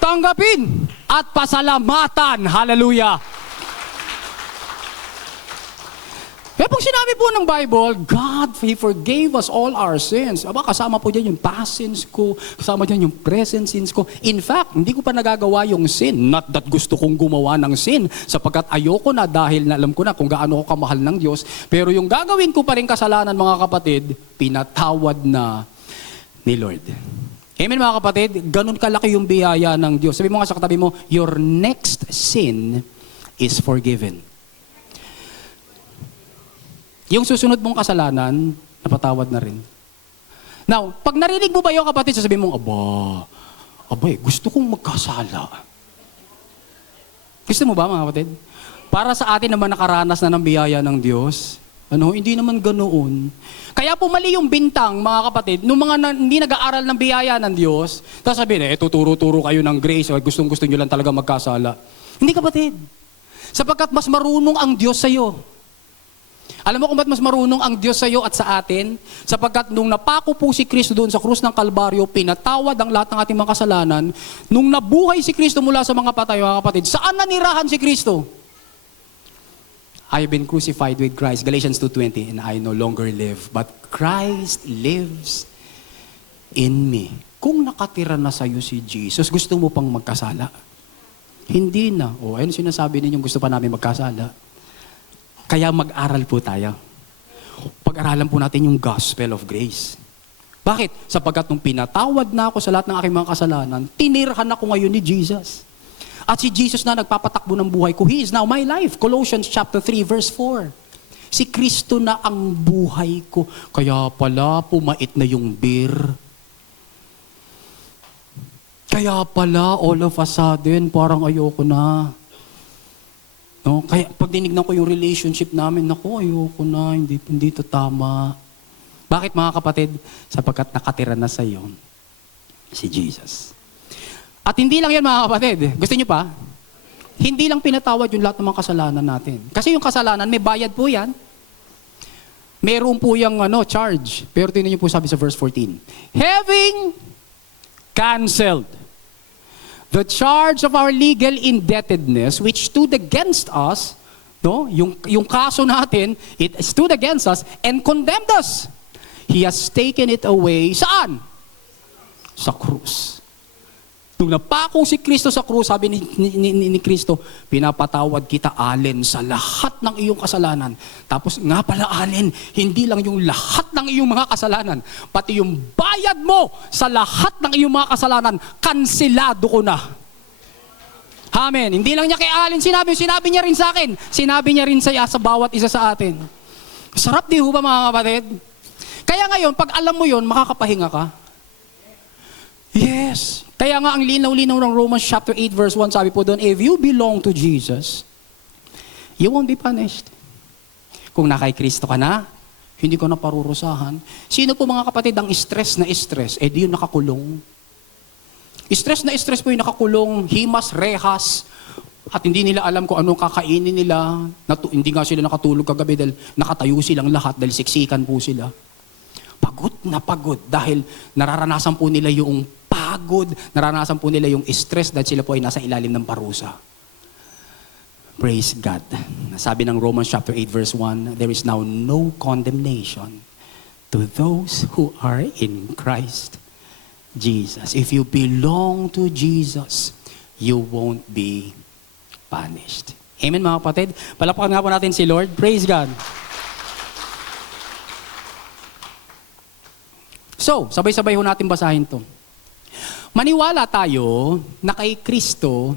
Tanggapin at pasalamatan. Hallelujah. Kaya pag sinabi po ng Bible, God, He forgave us all our sins. Aba, kasama po dyan yung past sins ko, kasama dyan yung present sins ko. In fact, hindi ko pa nagagawa yung sin. Not that gusto kong gumawa ng sin, sapagkat ayoko na dahil na alam ko na kung gaano ko kamahal ng Diyos. Pero yung gagawin ko pa rin kasalanan, mga kapatid, pinatawad na ni Lord. Amen, mga kapatid? Ganun kalaki yung biyaya ng Diyos. Sabi mo nga sa katabi mo, your next sin is forgiven. Yung susunod mong kasalanan, napatawad na rin. Now, pag narinig mo ba yung kapatid, sasabihin mong, abay, gusto kong magkasala. Gusto mo ba, mga kapatid? Para sa atin naman nakaranas na ng biyaya ng Diyos, hindi naman ganoon. Kaya po mali yung bintang, mga kapatid, nung mga hindi nag-aaral ng biyaya ng Diyos, tapos sabihin, tuturo-turo kayo ng grace, gustong-gusto nyo lang talaga magkasala. Hindi, kapatid. Sapagkat mas marunong ang Diyos sa'yo. Alam mo kung ba't mas marunong ang Diyos sa iyo at sa atin? Sapagkat nung napako po si Kristo doon sa krus ng Kalbaryo, pinatawad ang lahat ng ating mga kasalanan. Nung nabuhay si Kristo mula sa mga patay, mga kapatid, saan nanirahan si Kristo? I have been crucified with Christ. Galatians 2:20, and I no longer live, but Christ lives in me. Kung nakatira na sa iyo si Jesus, gusto mo pang magkasala? Hindi na. Ayun sinasabi ninyong gusto pa namin magkasala. Kaya mag-aral po tayo. Pag-aralan po natin yung gospel of grace. Bakit? Sapagkat nung pinatawad na ako sa lahat ng aking mga kasalanan, tinirhan ako ngayon ni Jesus. At si Jesus na nagpapatakbo ng buhay ko. He is now my life. Colossians chapter 3 verse 4. Si Kristo na ang buhay ko. Kaya pala pumait na yung beer. Kaya pala all of a sudden parang ayoko na. No? Kaya pag dinignan ko yung relationship namin, ayoko na, hindi to tama. Bakit, mga kapatid? Sapagkat nakatira na sa iyo si Jesus. At hindi lang yan, mga kapatid. Gusto niyo pa? Hindi lang pinatawad yung lahat ng mga kasalanan natin. Kasi yung kasalanan, may bayad po yan. Meron po yung charge. Pero tingnan niyo po sabi sa verse 14. Having canceled the charge of our legal indebtedness which stood against us, yung kaso natin, it stood against us and condemned us. He has taken it away. Saan? Sa krus. Nung napako si Kristo sa krus, sabi ni Kristo, pinapatawad kita, Allen, sa lahat ng iyong kasalanan. Tapos nga pala, Allen, hindi lang yung lahat ng iyong mga kasalanan, pati yung bayad mo sa lahat ng iyong mga kasalanan, kansilado ko na. Amen. Hindi lang niya kay Allen sinabi niya rin sa akin. Sinabi niya rin sa bawat isa sa atin. Sarap di ho ba, mga kapatid? Kaya ngayon, pag alam mo yon, makakapahinga ka. Yes. Kaya nga ang linaw-linaw ng Romans chapter 8 verse 1, sabi po doon, if you belong to Jesus, you won't be punished. Kung nakay Kristo ka na, hindi ko na parurusahan. Sino po, mga kapatid, ang stress na stress? Di yun nakakulong. Stress na stress po yung nakakulong, himas, rehas, at hindi nila alam kung anong kakainin nila. Hindi nga sila nakatulog kagabi dahil nakatayo silang lahat dahil siksikan po sila. Pagod na pagod dahil nararanasan po nila yung pagod, naranasan po nila yung stress dahil sila po ay nasa ilalim ng parusa. Praise God. Sabi ng Romans chapter 8 verse 1, there is now no condemnation to those who are in Christ Jesus. If you belong to Jesus, you won't be punished. Amen, mga kapatid. Palakpakan nga po natin si Lord. Praise God. So, sabay-sabay ho natin basahin to. Maniwala tayo na kay Kristo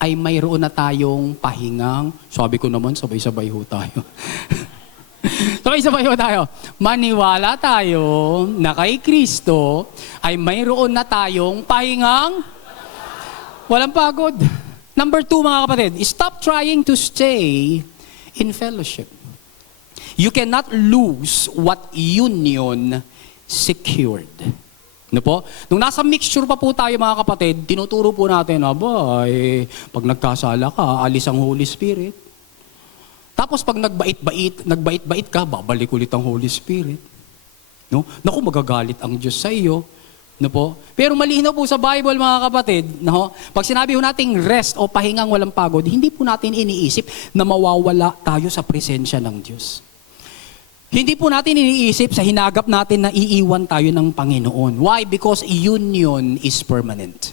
ay mayroon na tayong pahingang, sabi ko naman, sabay-sabay ho tayo. Sabay-sabay po tayo. Maniwala tayo na kay Kristo ay mayroon na tayong pahingang walang pagod. Number 2, mga kapatid, stop trying to stay in fellowship. You cannot lose what union secured. Ano po? Nung nasa mixture pa po tayo, mga kapatid, tinuturo po natin, pag nagkasala ka, alis ang Holy Spirit. Tapos pag nagbait-bait ka, babalik ulit ang Holy Spirit. No? Naku, magagalit ang Diyos sa iyo. No po? Pero malinaw po sa Bible, mga kapatid, no? Pag sinabi ho nating rest o pahingang walang pagod, hindi po natin iniisip na mawawala tayo sa presensya ng Diyos. Hindi po natin iniisip sa hinagap natin na iiwan tayo ng Panginoon. Why? Because union is permanent.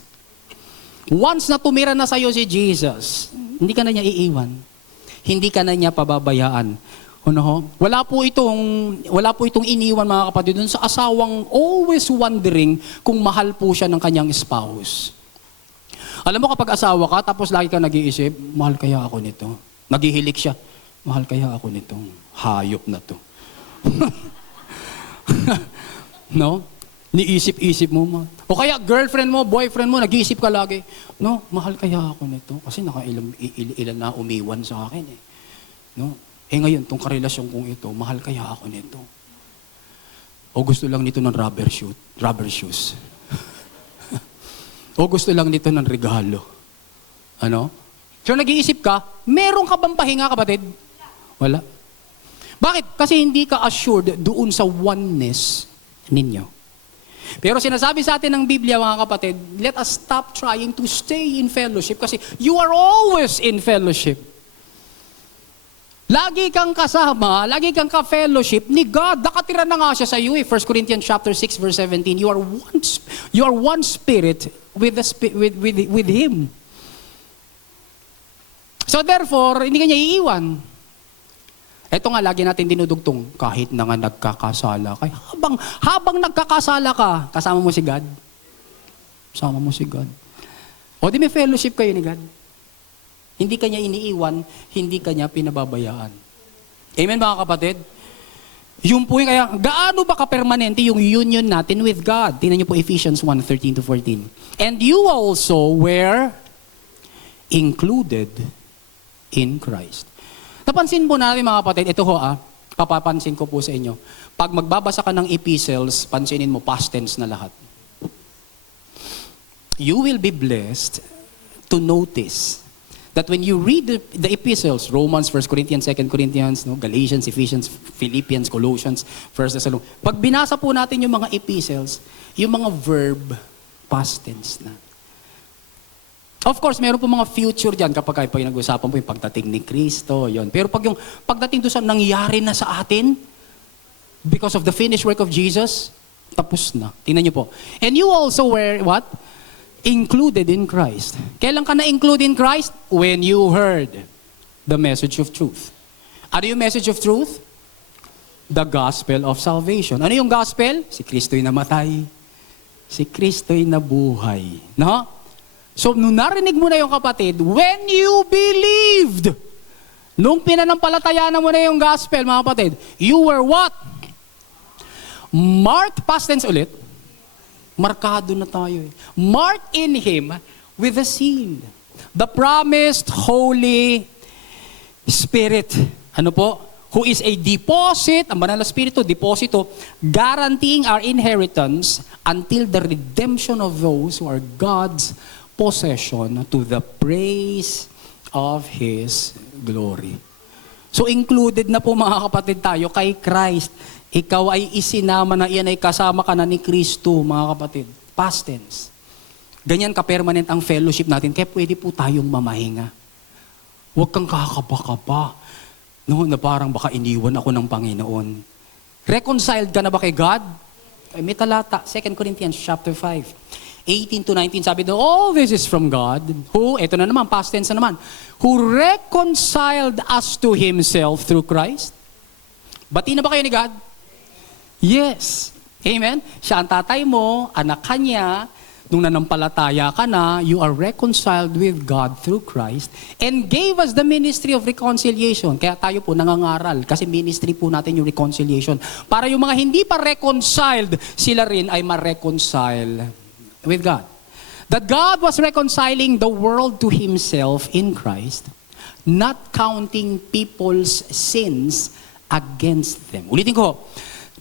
Once na tumira na sa iyo si Jesus, hindi ka na niya iiwan. Hindi ka na niya pababayaan. Wala po itong iniwan, mga kapatid, dun sa asawang always wondering kung mahal po siya ng kanyang spouse. Alam mo, kapag asawa ka, tapos lagi ka nag-iisip, mahal kaya ako nito? Naghihilik siya, mahal kaya ako nitong hayop na to? No? Niisip-isip mo. O kaya girlfriend mo, boyfriend mo, nag-iisip ka lagi, no, mahal kaya ako nito? Kasi nakailan na umiwan sa akin eh. No? Ngayon, itong karelasyon kong ito, mahal kaya ako nito? O gusto lang nito ng rubber shoes? O gusto lang nito ng regalo? Ano? So nag-iisip ka, meron ka bang pahinga, kapatid? Wala. Bakit? Kasi hindi ka assured doon sa oneness ninyo. Pero sinasabi sa atin ng Biblia, mga kapatid, let us stop trying to stay in fellowship kasi you are always in fellowship. Lagi kang kasama, lagi kang ka-fellowship ni God. Nakatira na nga siya sa iyo. 1 Corinthians chapter 6 verse 17. You are one spirit with Him. So therefore, hindi ka niya iiwan. Ito nga lagi natin dinudugtong, kahit na nga nagkakasala ka. Habang nagkakasala ka, kasama mo si God. Kasama mo si God. O di may fellowship kayo ni God. Hindi ka niya iniiwan, hindi ka niya pinababayaan. Amen, mga kapatid? Yung po yung kaya, gaano ba ka-permanente yung union natin with God? Tingnan niyo po Ephesians 1:13-14. And you also were included in Christ. Napansin po natin, mga kapatid, ito papapansin ko po sa inyo. Pag magbabasa ka ng epistles, pansinin mo, past tense na lahat. You will be blessed to notice that when you read the epistles, Romans, 1 Corinthians, 2 Corinthians, Galatians, Ephesians, Philippians, Colossians, 1 Thessalonians, pag binasa po natin yung mga epistles, yung mga verb, past tense na. Of course, meron po mga future dyan kapag nag-usapan po yung pagdating ni Kristo, yon. Pero pag yung pagdating doon sa nangyari na sa atin, because of the finished work of Jesus, tapos na. Tingnan niyo po. And you also were, what? Included in Christ. Kailan ka na-include in Christ? When you heard the message of truth. Ano yung message of truth? The gospel of salvation. Ano yung gospel? Si Kristo'y namatay. Si Kristo'y nabuhay. No? So, nung narinig mo na yung kapatid, when you believed, nung pinanampalatayaan mo na yung gospel, mga kapatid, you were what? Marked, past tense ulit. Markado na tayo eh. Marked in Him with a seal. The promised Holy Spirit. Ano po? Who is a deposit, ang banal na Espiritu, deposito, guaranteeing our inheritance until the redemption of those who are God's possession to the praise of His glory. So included na po, mga kapatid, tayo kay Christ. Ikaw ay isinama na, iyan ay kasama ka na ni Kristo, mga kapatid. Past tense. Ganyan ka-permanent ang fellowship natin, kaya pwede po tayong mamahinga. Huwag kang kakaba-kaba. No, na parang baka iniwan ako ng Panginoon. Reconciled ka na ba kay God? May talata, 2 Corinthians chapter 5. 18-19, sabi doon, all this is from God, who, ito na naman, past tense na naman, who reconciled us to Himself through Christ. Bati na ba kayo ni God? Yes. Amen? Siya ang tatay mo, anak ka niya. nung nanampalataya ka na, you are reconciled with God through Christ and gave us the ministry of reconciliation. Kaya tayo po nangangaral kasi ministry po natin yung reconciliation. Para yung mga hindi pa reconciled, sila rin ay ma-reconcile with God. That God was reconciling the world to Himself in Christ, not counting people's sins against them. Ulitin ko,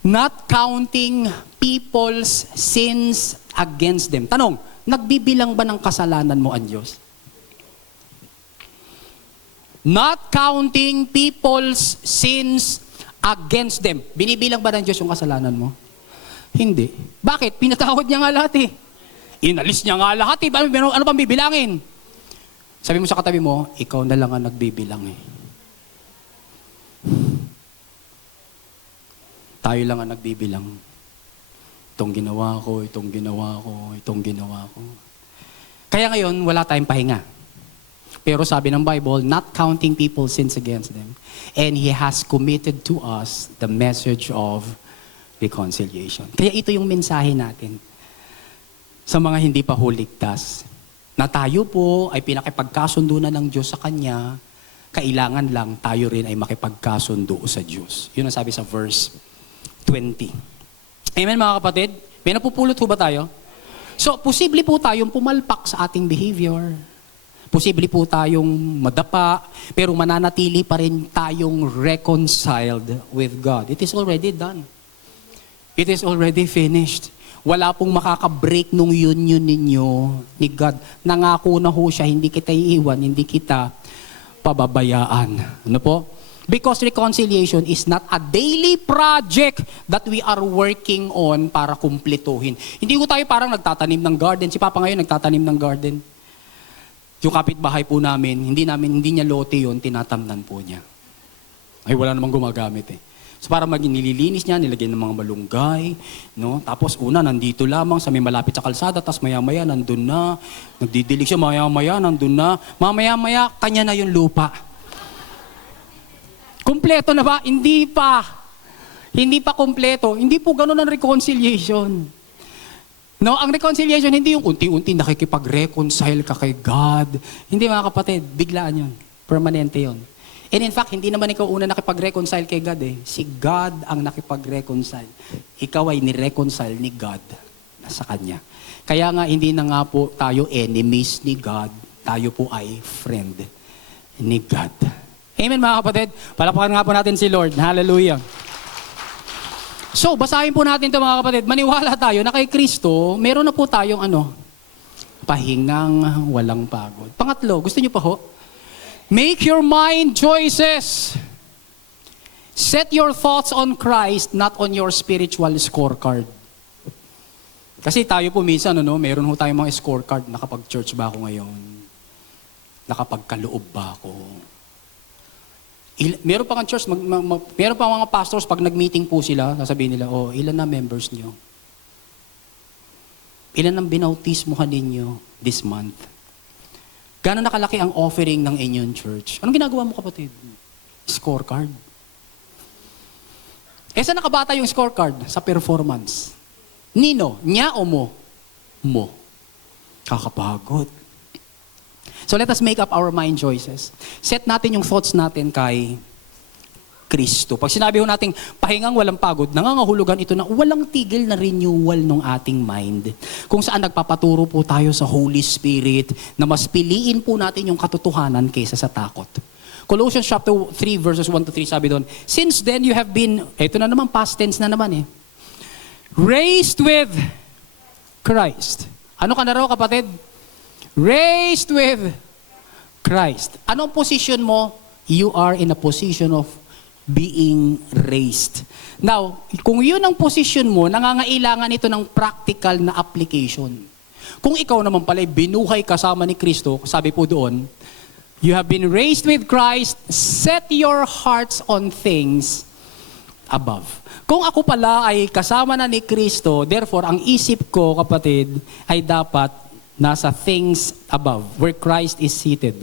not counting people's sins against them. Tanong, nagbibilang ba ng kasalanan mo ang Diyos? Not counting people's sins against them. Binibilang ba ng Diyos yung kasalanan mo? Hindi. Bakit? Pinatawad niya nga lahat eh. Inalis niya nga lahat eh. Ano pang bibilangin? Sabi mo sa katabi mo, ikaw na lang ang nagbibilang eh. Tayo lang ang nagbibilang. Itong ginawa ko, itong ginawa ko, itong ginawa ko. Kaya ngayon, wala tayong pahinga. Pero sabi ng Bible, not counting people's sins against them. And He has committed to us the message of reconciliation. Kaya ito yung mensahe natin sa mga hindi pa huligtas. Na tayo po ay pinakipagkasundo na ng Diyos sa Kanya, kailangan lang tayo rin ay makipagkasundo sa Diyos. Yun ang sabi sa verse 20. Amen mga kapatid? May napupulot ho ba tayo? So, posible po tayong pumalpak sa ating behavior. Posible po tayong madapa, pero mananatili pa rin tayong reconciled with God. It is already done. It is already finished. Wala pong makaka-break nung union ninyo ni God. Nangako na ho siya, hindi kita iiwan, hindi kita pababayaan. Ano po? Because reconciliation is not a daily project that we are working on para kumpletuhin. Hindi ko tayo parang nagtatanim ng garden. Si Papa ngayon nagtatanim ng garden. Yung kapitbahay po namin, hindi niya lote yun, tinatamnan po niya. Ay wala namang gumagamit eh. So para nililinis niya, nilagyan ng mga malunggay, no? Tapos una, nandito lamang sa may malapit sa kalsada, tapos maya-maya, nandun na. Nagdidilig siya, maya-maya, nandun na. Mamaya-maya, kanya na yung lupa. Kumpleto na ba? Hindi pa. Hindi pa kumpleto. Hindi po ganun ang reconciliation. No, ang reconciliation hindi yung unti-unti nakikipag-reconcile ka kay God. Hindi mga kapatid, biglaan yun. Permanente yun. And in fact, hindi naman ikaw una nakipag-reconcile kay God eh. Si God ang nakipag-reconcile. Ikaw ay ni-reconcile ni God na sa Kanya. Kaya nga hindi na nga po tayo enemies ni God. Tayo po ay friend ni God. Amen mga kapatid. Palakpakan nga po natin si Lord. Hallelujah. So, basahin po natin ito mga kapatid. Maniwala tayo na kay Kristo, meron na po tayong pahingang walang pagod. Pangatlo, gusto niyo pa ho? Make your mind choices. Set your thoughts on Christ, not on your spiritual scorecard. Kasi tayo po minsan, meron ho tayong mga scorecard. Nakapag-church ba ako ngayon? Nakapagkaloob ba ako? Meron pa nga church, meron pa mga pastors, pag nag-meeting po sila, sasabihin nila, ilan na members nyo? Ilan ang binautismohan ninyo this month? Gano'n nakalaki ang offering ng inyong church? Anong ginagawa mo kapatid? Scorecard. Saan nakabata yung scorecard? Sa performance. Nino? Nya o mo? Mo. Kakapagod. So let us make up our mind choices. Set natin yung thoughts natin kay Kristo. Pag sinabi ho nating pahingang walang pagod, nangangahulugan ito na walang tigil na renewal ng ating mind. Kung saan nagpapaturo po tayo sa Holy Spirit na mas piliin po natin yung katotohanan kaysa sa takot. Colossians chapter 3 verses 1 to 3 sabi doon, since then you have been, ito na naman, past tense na naman raised with Christ. Ano ka na raw kapatid? Raised with Christ. Anong position mo? You are in a position of being raised. Now, kung yun ang position mo, nangangailangan ito ng practical na application. Kung ikaw naman pala binuhay kasama ni Kristo, sabi po doon, you have been raised with Christ, set your hearts on things above. Kung ako pala ay kasama na ni Kristo, therefore, ang isip ko, kapatid, ay dapat nasa things above, where Christ is seated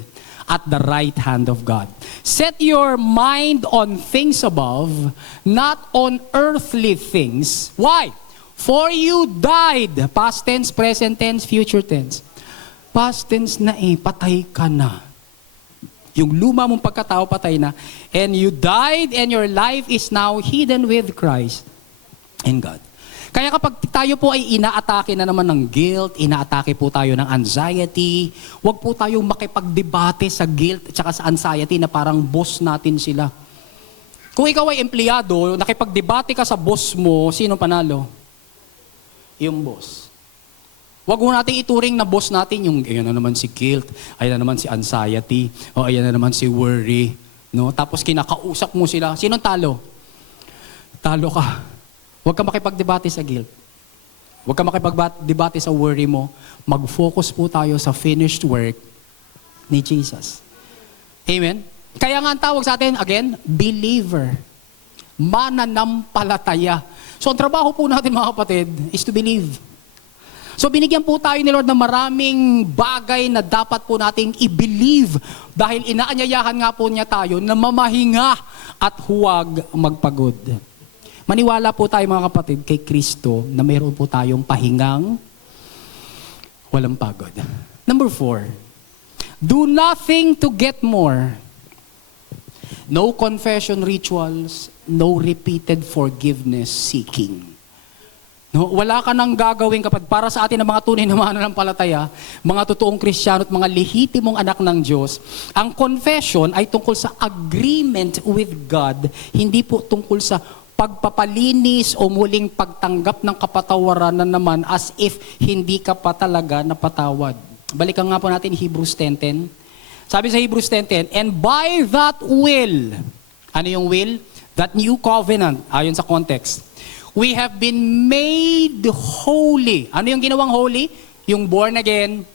at the right hand of God. Set your mind on things above, not on earthly things. Why? For you died. Past tense, present tense, future tense. Past tense na patay ka na. Yung luma mong pagkatao, patay na. And you died and your life is now hidden with Christ in God. Kaya kapag tayo po ay inaatake na naman ng guilt, inaatake po tayo ng anxiety, huwag po tayong makipagdebate sa guilt at saka sa anxiety na parang boss natin sila. Kung ikaw ay empleyado, nakipagdebate ka sa boss mo, sino panalo? Yung boss. Huwag mo natin ituring na boss natin yung, ayan na naman si guilt, ayan na naman si anxiety, o ayan na naman si worry. No? Tapos kinakausap mo sila, sinong talo? Talo ka. Huwag ka makipagdebate sa guilt. Huwag ka makipagdebate sa worry mo. Mag-focus po tayo sa finished work ni Jesus. Amen? Kaya nga ang tawag sa atin, again, believer. Mananampalataya. So ang trabaho po natin mga kapatid is to believe. So binigyan po tayo ni Lord ng maraming bagay na dapat po nating i-believe dahil inaanyayahan nga po niya tayo na mamahinga at huwag magpagod. Maniwala po tayo mga kapatid kay Kristo na mayroon po tayong pahingang walang pagod. Number 4, do nothing to get more. No confession rituals, no repeated forgiveness seeking. No, wala ka nang gagawin kapag para sa atin ng mga tunay na mananampalataya, mga totoong Kristiyano at mga lehitimong anak ng Diyos, ang confession ay tungkol sa agreement with God, hindi po tungkol sa pagpapalinis o muling pagtanggap ng kapatawaran na naman as if hindi ka pa talaga napatawad. Balikan nga po natin Hebrews 10:10. Sabi sa Hebrews 10:10, and by that will, ano yung will? That new covenant, ayon sa context, we have been made holy. Ano yung ginawang holy? Yung born again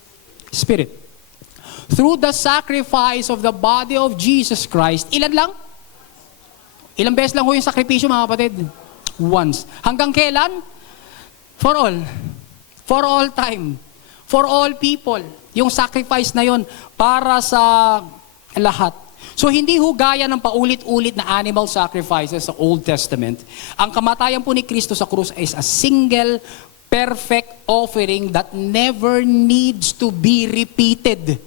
spirit. Through the sacrifice of the body of Jesus Christ. Ilan lang? Ilang beses lang ho yung sakripisyo mga kapatid? Once. Hanggang kailan? For all. For all time. For all people. Yung sacrifice na yon para sa lahat. So hindi ho gaya ng paulit-ulit na animal sacrifices sa Old Testament. Ang kamatayan po ni Kristo sa krus is a single, perfect offering that never needs to be repeated.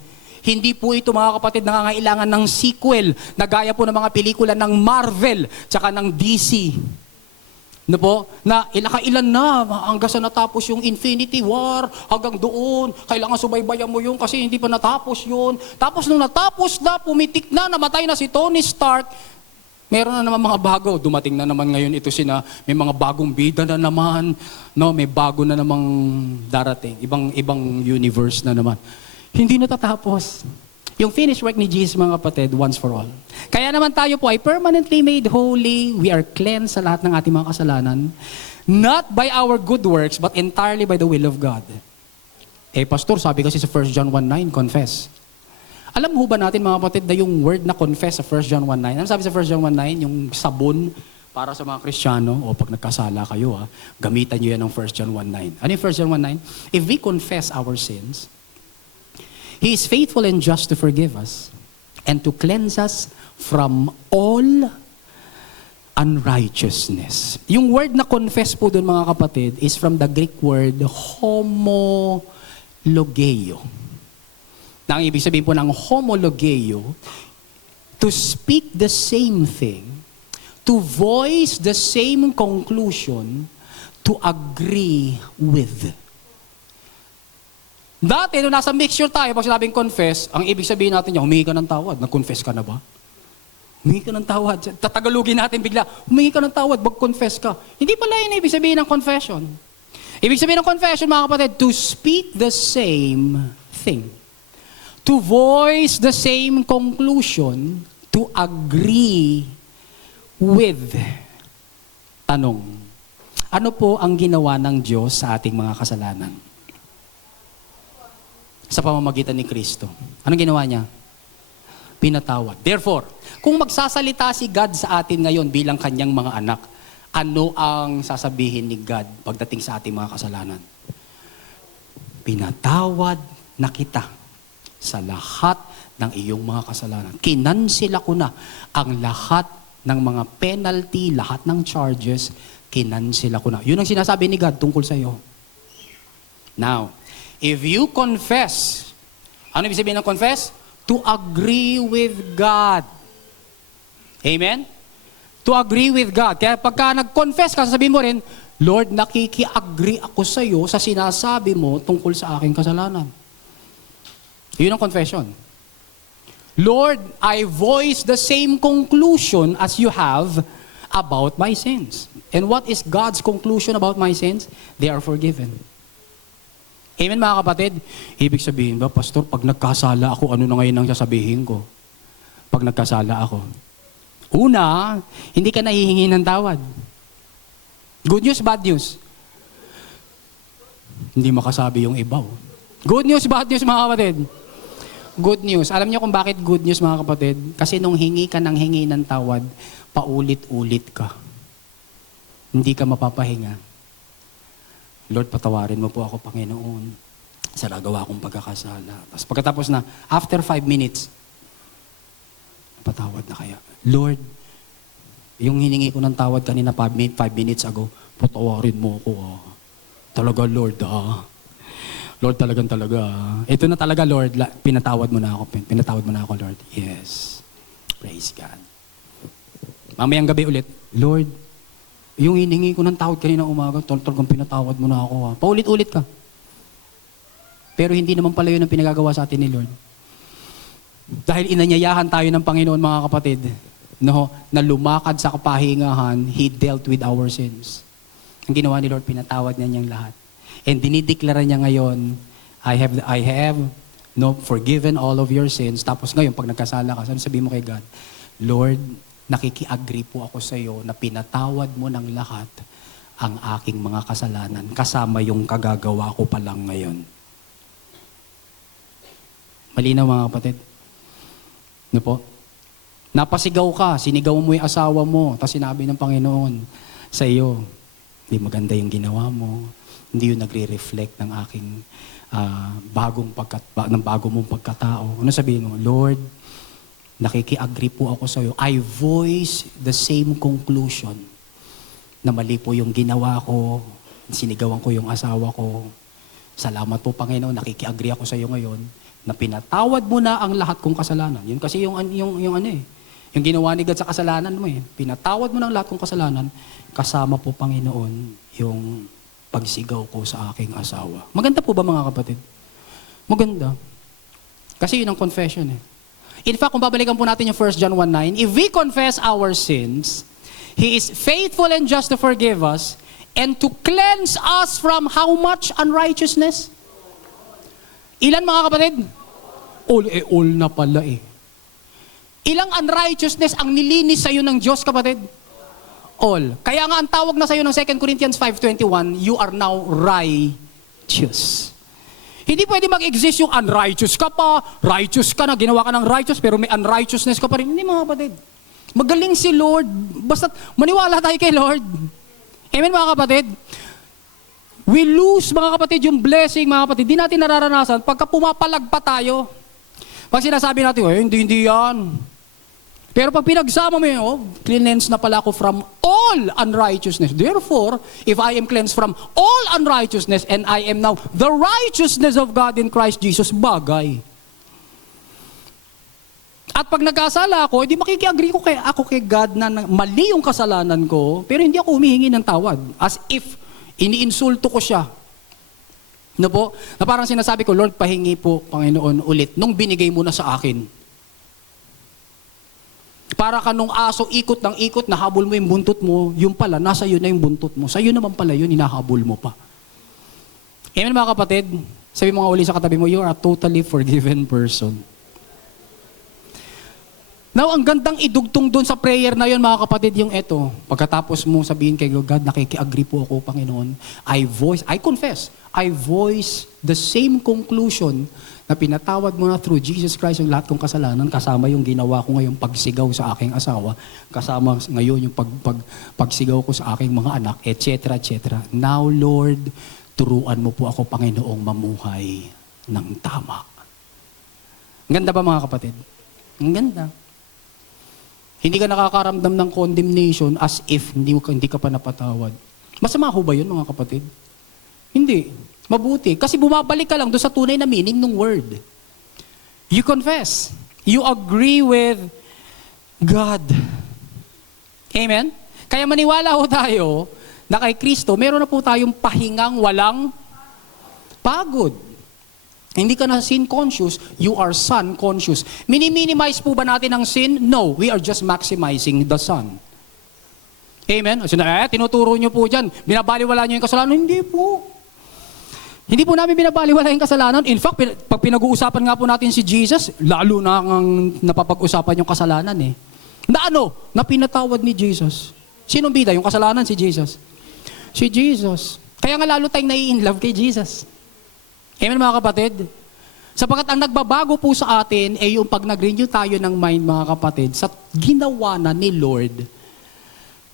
Hindi po ito mga kapatid nangangailangan ng sequel na gaya po ng mga pelikula ng Marvel tsaka ng DC. No po? Na ilakailan na hanggang sa natapos yung Infinity War, hanggang doon, kailangan subaybayan mo yun kasi hindi pa natapos yun. Tapos nung natapos na, pumitik na, namatay na si Tony Stark, meron na naman mga bago. Dumating na naman ngayon ito may mga bagong bida na naman, no? May bago na namang darating, ibang universe na naman. Hindi natatapos. Yung finished work ni Jesus, mga kapatid, once for all. Kaya naman tayo po ay permanently made holy. We are cleansed sa lahat ng ating mga kasalanan. Not by our good works, but entirely by the will of God. Pastor, sabi kasi sa 1 John 1:9, confess. Alam mo ba natin, mga kapatid, na yung word na confess sa 1 John 1:9, ano sabi sa 1 John 1:9? Yung sabon para sa mga Kristiyano, o pag nagkasala kayo, gamitan nyo yan ng 1 John 1:9. Ano yung 1 John 1:9? If we confess our sins, He is faithful and just to forgive us and to cleanse us from all unrighteousness. Yung word na confess po doon mga kapatid is from the Greek word homologeo. Na ang ibig sabihin po ng homologeo, to speak the same thing, to voice the same conclusion, to agree with. Dati, nung nasa mixture tayo, pag sinabing confess, ang ibig sabihin natin niya, humingi ka ng tawad. Nag-confess ka na ba? Humingi ka ng tawad. Tatagalugin natin bigla, humingi ka ng tawad, mag-confess ka. Hindi pala yun ibig sabihin ng confession. Ibig sabihin ng confession, mga kapatid, to speak the same thing. To voice the same conclusion, to agree with. Tanong, ano po ang ginawa ng Diyos sa ating mga kasalanan? Sa pamamagitan ni Kristo. Anong ginawa niya? Pinatawad. Therefore, kung magsasalita si God sa atin ngayon bilang kanyang mga anak, ano ang sasabihin ni God pagdating sa ating mga kasalanan? Pinatawad na kita sa lahat ng iyong mga kasalanan. Kinansela ko na ang lahat ng mga penalty, lahat ng charges kinansela ko na. Yun ang sinasabi ni God tungkol sa iyo. Now, if you confess, ano ibig sabihin ng confess? To agree with God. Amen? To agree with God. Kaya pagka nag-confess ka, sasabihin mo rin, Lord, nakiki-agree ako sa iyo sa sinasabi mo tungkol sa aking kasalanan. Yun ang confession. Lord, I voice the same conclusion as you have about my sins. And what is God's conclusion about my sins? They are forgiven. Amen mga kapatid? Ibig sabihin ba, Pastor, pag nagkasala ako, ano na ngayon ang sasabihin ko? Pag nagkasala ako. Una, hindi ka nahihingi ng tawad. Good news, bad news? Hindi makasabi yung iba. Good news, bad news mga kapatid? Good news. Alam niyo kung bakit good news mga kapatid? Kasi nung hingi ka ng hingi ng tawad, paulit-ulit ka. Hindi ka mapapahinga. Lord, patawarin mo po ako, Panginoon, sa nagawa kong pagkakasala. Tapos pagkatapos na, after 5 minutes, patawad na kaya. Lord, yung hiningi ko ng tawad kanina 5 minutes ago, patawarin mo ako. Talaga, Lord, Lord, talaga. Ito na talaga, Lord. Pinatawad mo na ako. Pinatawad mo na ako, Lord. Yes. Praise God. Mamayang gabi ulit, Lord, yung hiningi ko ng tawad kanina umaga, talagang pinatawad mo na ako. Paulit-ulit ka. Pero hindi naman pala yun ang pinagagawa sa atin ni Lord. Dahil inanyayahan tayo ng Panginoon, mga kapatid, no, na lumakad sa kapahingahan, He dealt with our sins. Ang ginawa ni Lord, pinatawad niya niyang lahat. And dinideklara niya ngayon, I have forgiven all of your sins. Tapos ngayon, pag nagkasala ka, sabihin mo kay God, Lord, nakiki-agree po ako sa iyo na pinatawad mo ng lahat ang aking mga kasalanan, kasama yung kagagawa ko pa lang ngayon. Malinaw mga kapatid? Ano po? Napasigaw ka, sinigaw mo yung asawa mo, tapos sinabi ng Panginoon sa iyo, hindi maganda yung ginawa mo, hindi yun nagre-reflect ng aking bago mong pagkatao. Ano sabihin mo? Lord, nakiki-agree po ako sa iyo. I voice the same conclusion na mali po yung ginawa ko, sinigawan ko yung asawa ko. Salamat po, Panginoon, nakiki-agree ako sa iyo ngayon na pinatawad mo na ang lahat kong kasalanan. Yun kasi yung ginawa ni God sa kasalanan mo eh. Pinatawad mo na ang lahat kong kasalanan, kasama po, Panginoon, yung pagsigaw ko sa aking asawa. Maganda po ba mga kapatid? Maganda. Kasi yun ang confession eh. In fact, kung babalikan po natin yung 1 John 1:9, if we confess our sins, He is faithful and just to forgive us and to cleanse us from how much unrighteousness? Ilan mga kapatid? All na pala eh. Ilang unrighteousness ang nilinis sa iyo ng Diyos, kapatid? All. Kaya nga ang tawag na sa iyo ng 2 Corinthians 5:21, you are now righteous. Hindi pwede mag-exist yung unrighteous ka pa, righteous ka na, ginawa ka ng righteous, pero may unrighteousness ka pa rin. Hindi mga kapatid. Magaling si Lord. Basta maniwala tayo kay Lord. Amen mga kapatid? We lose mga kapatid yung blessing mga kapatid. Di natin nararanasan pagka pumapalag pa tayo. Pag sinasabi natin, hindi yan. Pero pag pinagsama mo yun, cleansed na pala ako from all unrighteousness. Therefore, if I am cleansed from all unrighteousness and I am now the righteousness of God in Christ Jesus, bagay. At pag nagkasala ako, hindi makiki-agree ako kay God na mali yung kasalanan ko, pero hindi ako humihingi ng tawad. As if iniinsulto ko siya. No po? Na parang sinasabi ko, Lord, pahingi po, Panginoon, ulit, nung binigay mo na sa akin. Para ka nung aso, ikot ng ikot, nahabol mo yung buntot mo, yung pala, nasa iyo na yung buntot mo. Sa iyo naman pala yun, hinahabol mo pa. Amen mga kapatid? Sabi mo nga uli sa katabi mo, you are a totally forgiven person. Now, ang gandang idugtong doon sa prayer na yun, mga kapatid, yung eto. Pagkatapos mo sabihin kay God, nakiki-agree po ako, Panginoon. I voice the same conclusion na pinatawad mo na through Jesus Christ yung lahat kong kasalanan, kasama yung ginawa ko ngayong pagsigaw sa aking asawa, kasama ngayon yung pagsigaw ko sa aking mga anak, etc., etc. Now, Lord, turuan mo po ako, Panginoong, mamuhay ng tama. Ang ganda ba, mga kapatid? Ang ganda. Hindi ka nakakaramdam ng condemnation as if hindi ka pa napatawad. Masama ho ba yun, mga kapatid? Hindi. Mabuti. Kasi bumabalik ka lang doon sa tunay na meaning ng word. You confess. You agree with God. Amen? Kaya maniwala ho tayo na kay Kristo, meron na po tayong pahingang walang pagod. Hindi ka na sin conscious, you are son conscious. Mini-minimize po ba natin ang sin? No, we are just maximizing the son. Amen? Tinuturo nyo po dyan, binabaliwala nyo yung kasalanan. Hindi po. Hindi po namin binabaliwala yung kasalanan. In fact, pag pinag-uusapan nga po natin si Jesus, lalo na ang napapag-usapan yung kasalanan eh. Na pinatawad ni Jesus. Sinong bida? Yung kasalanan, si Jesus. Si Jesus. Kaya nga lalo tayong nai-inlove kay Jesus. Amen, mga kapatid? Sapagkat ang nagbabago po sa atin ay yung pag nag-renew tayo ng mind, mga kapatid, sa ginawa na ni Lord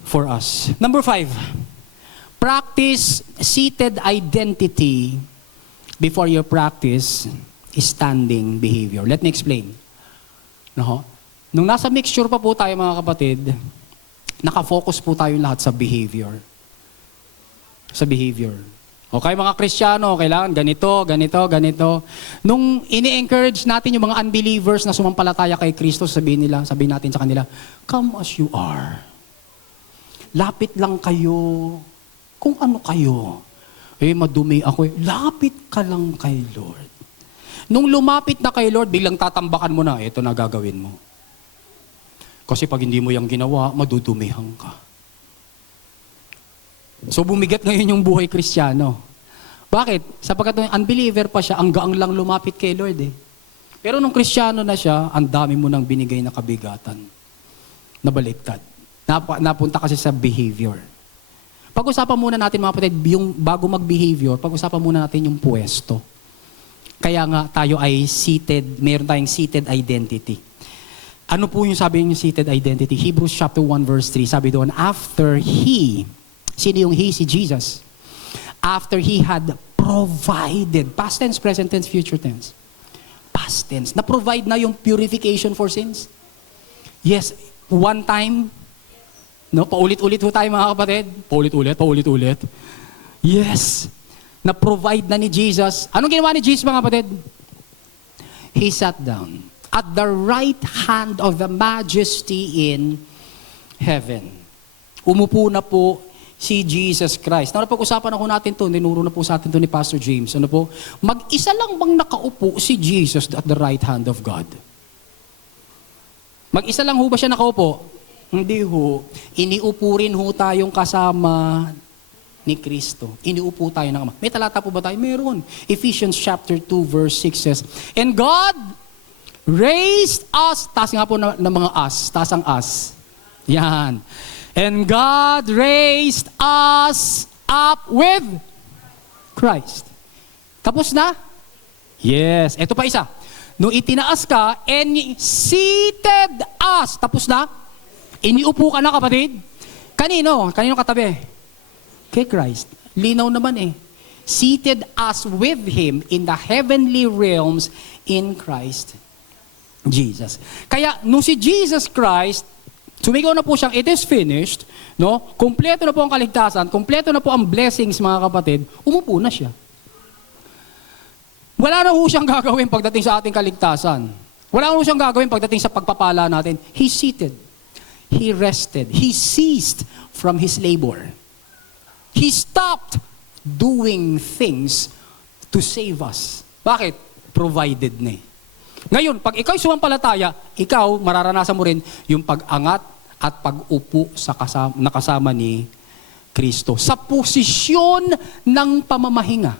for us. Number 5, practice seated identity before you practice standing behavior. Let me explain. No? Nung nasa mixture pa po tayo, mga kapatid, nakafocus po tayo lahat sa behavior. Sa behavior. Okay, mga Kristiyano, kailangan ganito. Nung ini-encourage natin yung mga unbelievers na sumampalataya kay Kristo, sabihin natin sa kanila, come as you are. Lapit lang kayo. Kung ano kayo. Madumi ako. Lapit ka lang kay Lord. Nung lumapit na kay Lord, biglang tatambakan mo na, ito na gagawin mo. Kasi pag hindi mo yung ginawa, madudumihan ka. So bumigat ngayon yung buhay Kristiyano. Bakit? Sapagkat nung unbeliever pa siya, ang gaang lang lumapit kay Lord eh. Pero nung Kristiyano na siya, ang dami mo nang binigay na kabigatan. Nabaliktad. Napunta kasi sa behavior. Pag-usapan muna natin, mga kapatid, yung bago mag-behavior, pag-usapan muna natin yung pwesto. Kaya nga tayo ay seated, meron tayong seated identity. Ano po yung sabi yung seated identity? Hebrews chapter 1 verse 3, sabi doon, after He, sino yung He? Si Jesus. After He had provided, past tense, present tense, future tense. Past tense. Na-provide na yung purification for sins? Yes. One time, no? Paulit-ulit ho tayo, mga kapatid. Paulit-ulit. Yes. Na-provide na ni Jesus. Anong ginawa ni Jesus, mga kapatid? He sat down at the right hand of the majesty in heaven. Umupo na po si Jesus Christ. Napag-usapan ako natin to, ninuro na po sa atin to ni Pastor James. Ano po? Mag-isa lang bang nakaupo si Jesus at the right hand of God? Mag-isa lang ho ba siya nakaupo? Hindi ho. Iniupo rin ho tayong kasama ni Kristo. Iniupo tayo ng Ama. May talata po ba tayo? Meron. Ephesians chapter 2 verse 6 says, and God raised us, taas nga po ng mga us, taas ang us. Yan. And God raised us up with Christ. Tapos na? Yes. Ito pa isa. Nung itinaas ka, and seated us. Tapos na? Iniupo ka na, kapatid. Kanino? Kanino katabi? Kay Christ. Linaw naman eh. Seated us with Him in the heavenly realms in Christ Jesus. Kaya, nung si Jesus Christ, sumigaw na po siyang, it is finished, no? Kompleto na po ang kaligtasan, kompleto na po ang blessings, mga kapatid, umupo na siya. Wala na po siyang gagawin pagdating sa ating kaligtasan. Wala na po siyang gagawin pagdating sa pagpapala natin. He seated. He rested. He ceased from His labor. He stopped doing things to save us. Bakit? Provided na eh. Ngayon, pag ikaw sumampalataya, ikaw, mararanasan mo rin yung pag-angat at pag-upo sa nakasama ni Kristo. Sa posisyon ng pamamahinga.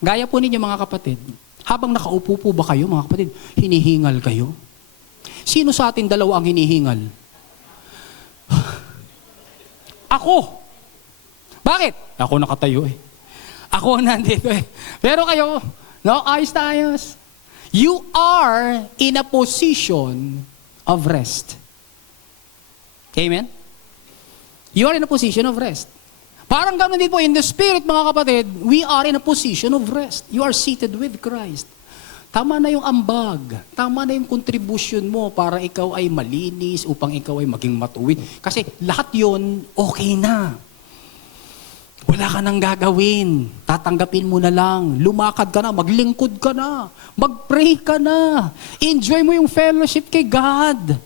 Gaya po ninyo, mga kapatid, habang nakaupo po ba kayo, mga kapatid, hinihingal kayo? Sino sa atin dalawa ang hinihingal? Ako. Bakit? Ako nakatayo eh. Ako nandito eh. Pero kayo, no, ayos na ayos. You are in a position of rest. Amen? You are in a position of rest. Parang ganoon din po, in the spirit, mga kapatid, we are in a position of rest. You are seated with Christ. Tama na yung ambag. Tama na yung contribution mo para ikaw ay malinis, upang ikaw ay maging matuwid. Kasi lahat yon okay na. Wala ka nang gagawin. Tatanggapin mo na lang. Lumakad ka na, maglingkod ka na, mag-pray ka na. Enjoy mo yung fellowship kay God.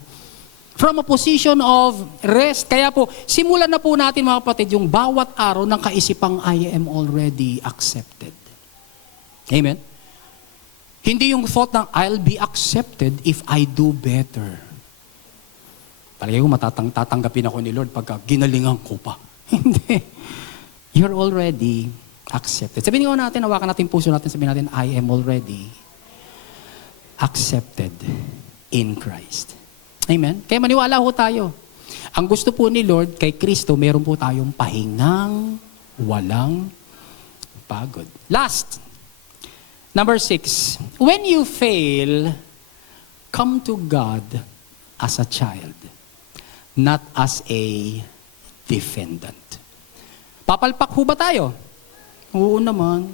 From a position of rest. Kaya po, simulan na po natin mga kapatid yung bawat araw ng kaisipang I am already accepted. Amen? Hindi yung thought ng I'll be accepted if I do better. Palagay ko tatanggapin ako ni Lord pagka ginalingan ko pa. Hindi. You're already accepted. Sabihin ko natin, hawakan natin puso natin, sabihin natin, I am already accepted in Christ. Amen? Kaya maniwala ho tayo. Ang gusto po ni Lord kay Kristo, meron po tayong pahingang walang pagod. Last, number 6, when you fail, come to God as a child, not as a defendant. Papalpak ho ba tayo? Oo naman.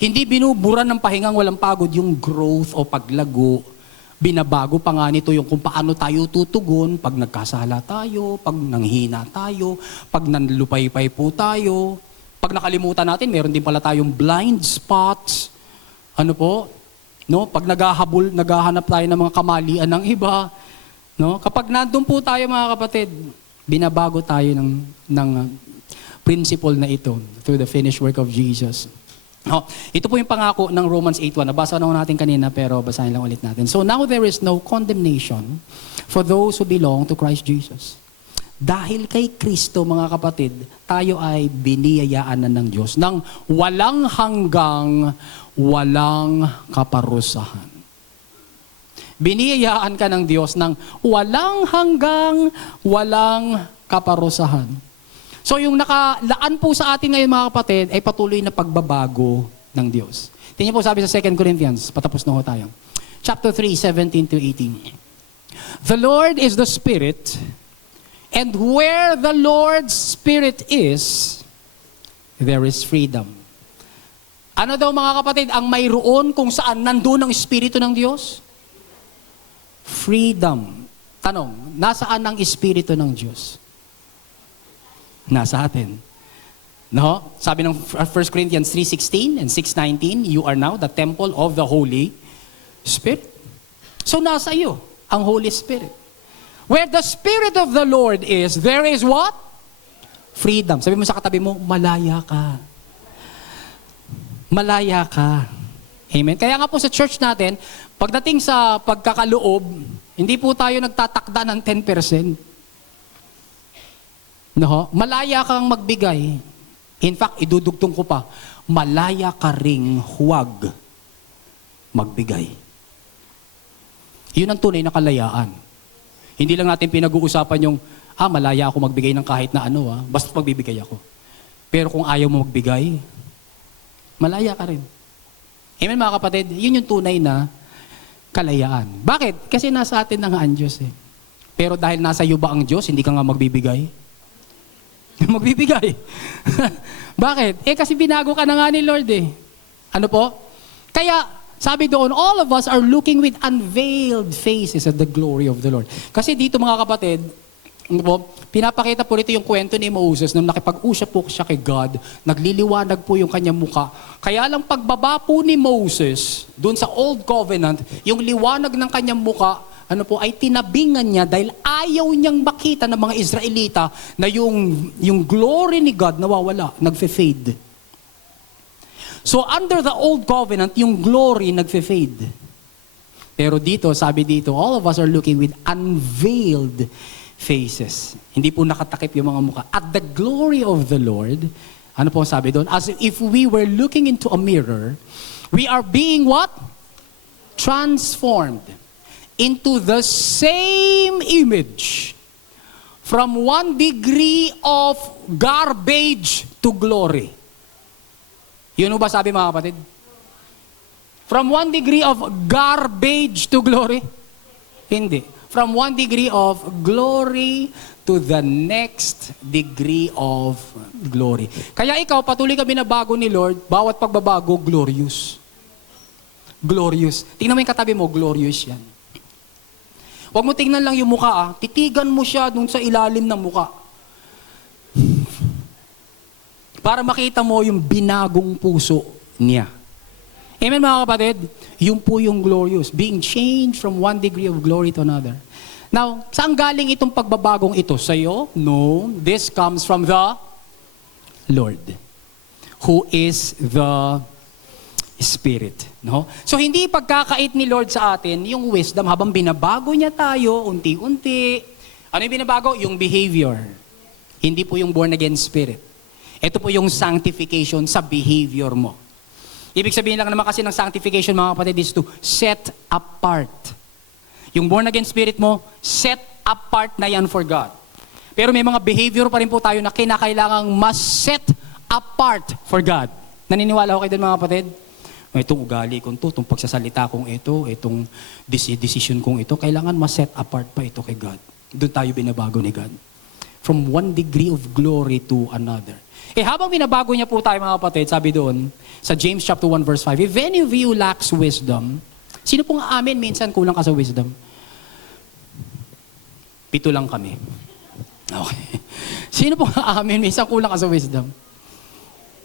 Hindi binubura ng pahingang walang pagod yung growth o paglago. Binabago pa nga nito yung kung paano tayo tutugon pag nagkasala tayo, pag nanghina tayo, pag nanlupaypay po tayo. Pag nakalimutan natin, meron din pala tayong blind spots. Ano po? No? Pag naghahanap tayo ng mga kamalian ng iba. No? Kapag nandun po tayo mga kapatid, binabago tayo ng principle na ito through the finished work of Jesus. Oh, ito po yung pangako ng Romans 8:1. Nabasa na natin kanina pero basahin lang ulit natin. So now there is no condemnation for those who belong to Christ Jesus. Dahil kay Kristo mga kapatid, tayo ay biniyayaan na ng Diyos ng walang hanggang walang kaparusahan. Biniyayaan ka ng Diyos ng walang hanggang walang kaparusahan. So yung nakalaan po sa atin ngayon mga kapatid ay patuloy na pagbabago ng Diyos. Tingnan po sabi sa 2 Corinthians, patapos na ho tayo. Chapter 3, 17 to 18. The Lord is the Spirit, and where the Lord's Spirit is, there is freedom. Ano daw mga kapatid, ang mayroon kung saan nandun ang Espiritu ng Diyos? Freedom. Tanong, nasaan ang Espiritu ng Diyos? Nasa atin. No? Sabi ng 1 Corinthians 3:16 and 6:19, you are now the temple of the Holy Spirit. So nasa iyo ang Holy Spirit. Where the Spirit of the Lord is, there is what? Freedom. Sabi mo sa katabi mo, malaya ka. Malaya ka. Amen? Kaya nga po sa church natin, pagdating sa pagkakaloob, hindi po tayo nagtatakda ng 10%. No, malaya kang magbigay. In fact, idudugtong ko pa, malaya ka ring huwag magbigay. Yun ang tunay na kalayaan. Hindi lang natin pinag-uusapan yung, malaya ako magbigay ng kahit na ano, basta magbibigay ako. Pero kung ayaw mo magbigay, malaya ka rin. Amen mga kapatid, yun yung tunay na kalayaan. Bakit? Kasi nasa atin na nga ang Diyos eh. Pero dahil nasa iyo ba ang Diyos, hindi ka nga magbibigay? Magbibigay. Bakit? Kasi binago ka na nga ni Lord eh. Ano po? Kaya, sabi doon, all of us are looking with unveiled faces at the glory of the Lord. Kasi dito mga kapatid, ano po, pinapakita po rito yung kwento ni Moses nung nakipag-usap po siya kay God, nagliliwanag po yung kanyang muka. Kaya lang pagbaba po ni Moses, doon sa Old Covenant, yung liwanag ng kanyang muka, ano po, ay tinabingan niya dahil ayaw niyang makita ng mga Israelita na yung glory ni God nawawala, nagfe-fade. So under the Old Covenant, yung glory nagfe-fade. Pero dito, sabi dito, all of us are looking with unveiled faces. Hindi po nakatakip yung mga mukha. At the glory of the Lord, ano po sabi doon? As if we were looking into a mirror, we are being what? Transformed into the same image from one degree of garbage to glory. Yun ba sabi mga kapatid? From one degree of garbage to glory? Hindi. From one degree of glory to the next degree of glory. Kaya ikaw, patuloy ka binabago ni Lord, bawat pagbabago, glorious. Glorious. Tingnan mo yung katabi mo, glorious yan. Huwag mo tingnan lang yung mukha, titigan mo siya dun sa ilalim ng mukha. Para makita mo yung binagong puso niya. Amen mga kapatid? Yung po yung glorious. Being changed from one degree of glory to another. Now, saan galing itong pagbabagong ito? Sa'yo? No. This comes from the Lord, who is the Spirit. No? So, hindi pagkakait ni Lord sa atin yung wisdom habang binabago niya tayo unti-unti. Ano yung binabago? Yung behavior. Hindi po yung born again spirit. Ito po yung sanctification sa behavior mo. Ibig sabihin lang naman kasi ng sanctification, mga kapatid, is to set apart. Yung born again spirit mo, set apart na yan for God. Pero may mga behavior pa rin po tayo na kinakailangang mas set apart for God. Naniniwala ko kayo doon mga kapatid? Itong ugali kong to, itong pagsasalita kong ito, itong decision kong ito, kailangan mas set apart pa ito kay God. Doon tayo binabago ni God. From one degree of glory to another. Habang binabago niya po tayo mga kapatid, sabi doon, sa James chapter 1 verse 5, if any of you lacks wisdom, sino pong amin minsan kulang ka sa wisdom? 7 lang kami. Okay. Sino pong amin minsan kulang ka sa wisdom?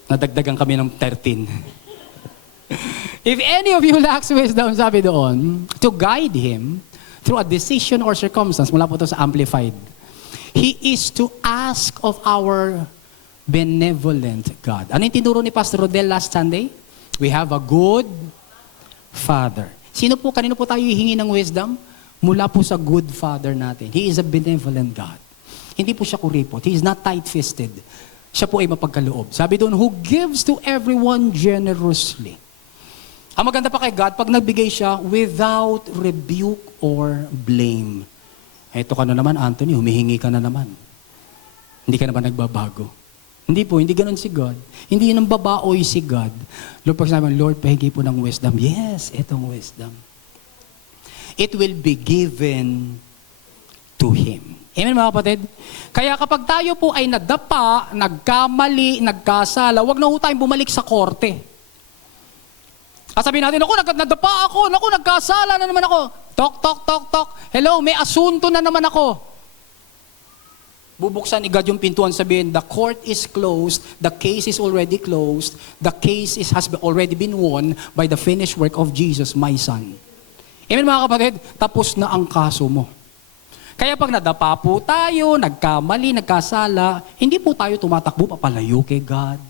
Nadagdagan kami ng 13. If any of you lacks wisdom, sabi doon, to guide him through a decision or circumstance, mula po ito sa Amplified, he is to ask of our benevolent God. Ano yung tinuro ni Pastor Rodel last Sunday? We have a good Father. Kanino po tayo hihingi ng wisdom? Mula po sa good Father natin. He is a benevolent God. Hindi po siya kuripot. He is not tight-fisted. Siya po ay mapagkaloob. Sabi doon, who gives to everyone generously. Ang maganda pa kay God, pag nagbigay siya, without rebuke or blame. Eto ka na naman, Anthony, humihingi ka na naman. Hindi ka naman nagbabago. Hindi po, hindi ganun si God. Hindi yun ang babaoy si God. Lord, pag sinabi, Lord, pahingi po ng wisdom. Yes, itong wisdom. It will be given to Him. Amen mga kapatid? Kaya kapag tayo po ay nadapa, nagkamali, nagkasala, wag na ho tayong bumalik sa korte. At sabihin natin, nadapa ako, nagkasala na naman ako. Tok. Hello, may asunto na naman ako. Bubuksan ni God yung pintuan, sabihin, the court is closed, the case is already closed, the case has already been won by the finished work of Jesus, my Son. Amen mga kapatid? Tapos na ang kaso mo. Kaya pag nadapa po tayo, nagkamali, nagkasala, hindi po tayo tumatakbo papalayo kay God.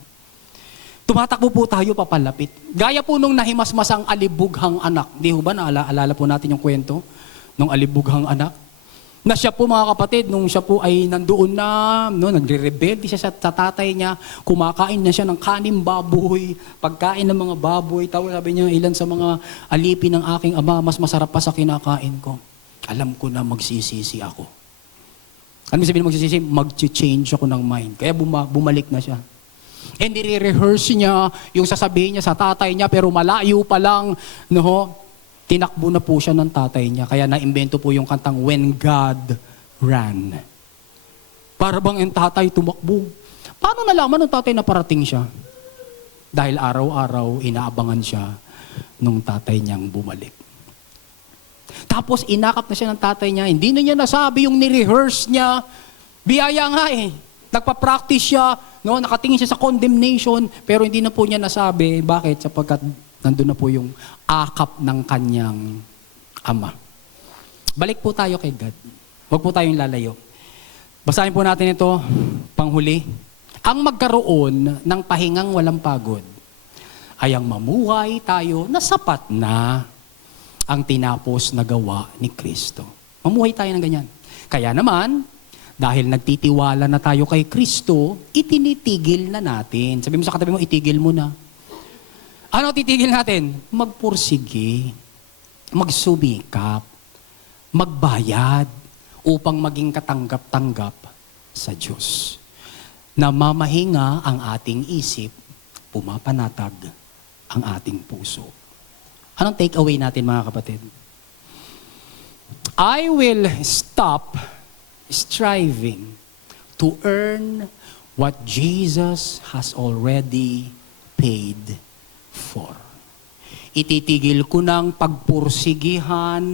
Tumatakbo po tayo papalapit. Gaya po nung nahimasmasang alibughang anak. Di ho ba naalala po natin yung kwento nung alibughang anak? Na siya po mga kapatid, nung siya po ay nandoon na, nagre-rebelde siya sa tatay niya, kumakain na siya ng kaning baboy, pagkain ng mga baboy, tapos sabi niya, ilan sa mga alipin ng aking ama, mas masarap pa sa kinakain ko. Alam ko na magsisisi ako. Ano sabihin magsisisi? Mag-change ako ng mind. Kaya bumalik na siya. And nire-rehearse niya yung sasabihin niya sa tatay niya, pero malayo pa lang, tinakbo na po siya ng tatay niya. Kaya naimbento po yung kantang When God Ran. Para bang yung tatay tumakbo. Paano nalaman ng tatay na parating siya? Dahil araw-araw inaabangan siya nung tatay niyang bumalik. Tapos inakap na siya ng tatay niya. Hindi na niya nasabi yung ni-rehearse niya. Biyaya nga eh. Nagpa-practice siya. Nakatingin siya sa condemnation. Pero hindi na po niya nasabi. Bakit? Sapagkat nandun na po yung akap ng kanyang ama. Balik po tayo kay God. Huwag po tayong lalayo. Basahin po natin ito, panghuli. Ang magkaroon ng pahingang walang pagod ay ang mamuhay tayo na sapat na ang tinapos na gawa ni Kristo. Mamuhay tayo ng ganyan. Kaya naman, dahil nagtitiwala na tayo kay Kristo, itinitigil na natin. Sabi mo sa katabi mo, itigil mo na. Ano titigil natin? Magpursige, magsumikap, magbayad upang maging katanggap-tanggap sa Diyos. Na mamahinga ang ating isip, pumapanatag ang ating puso. Anong take away natin mga kapatid? I will stop striving to earn what Jesus has already paid for. Ititigil ko ng pagpursigihan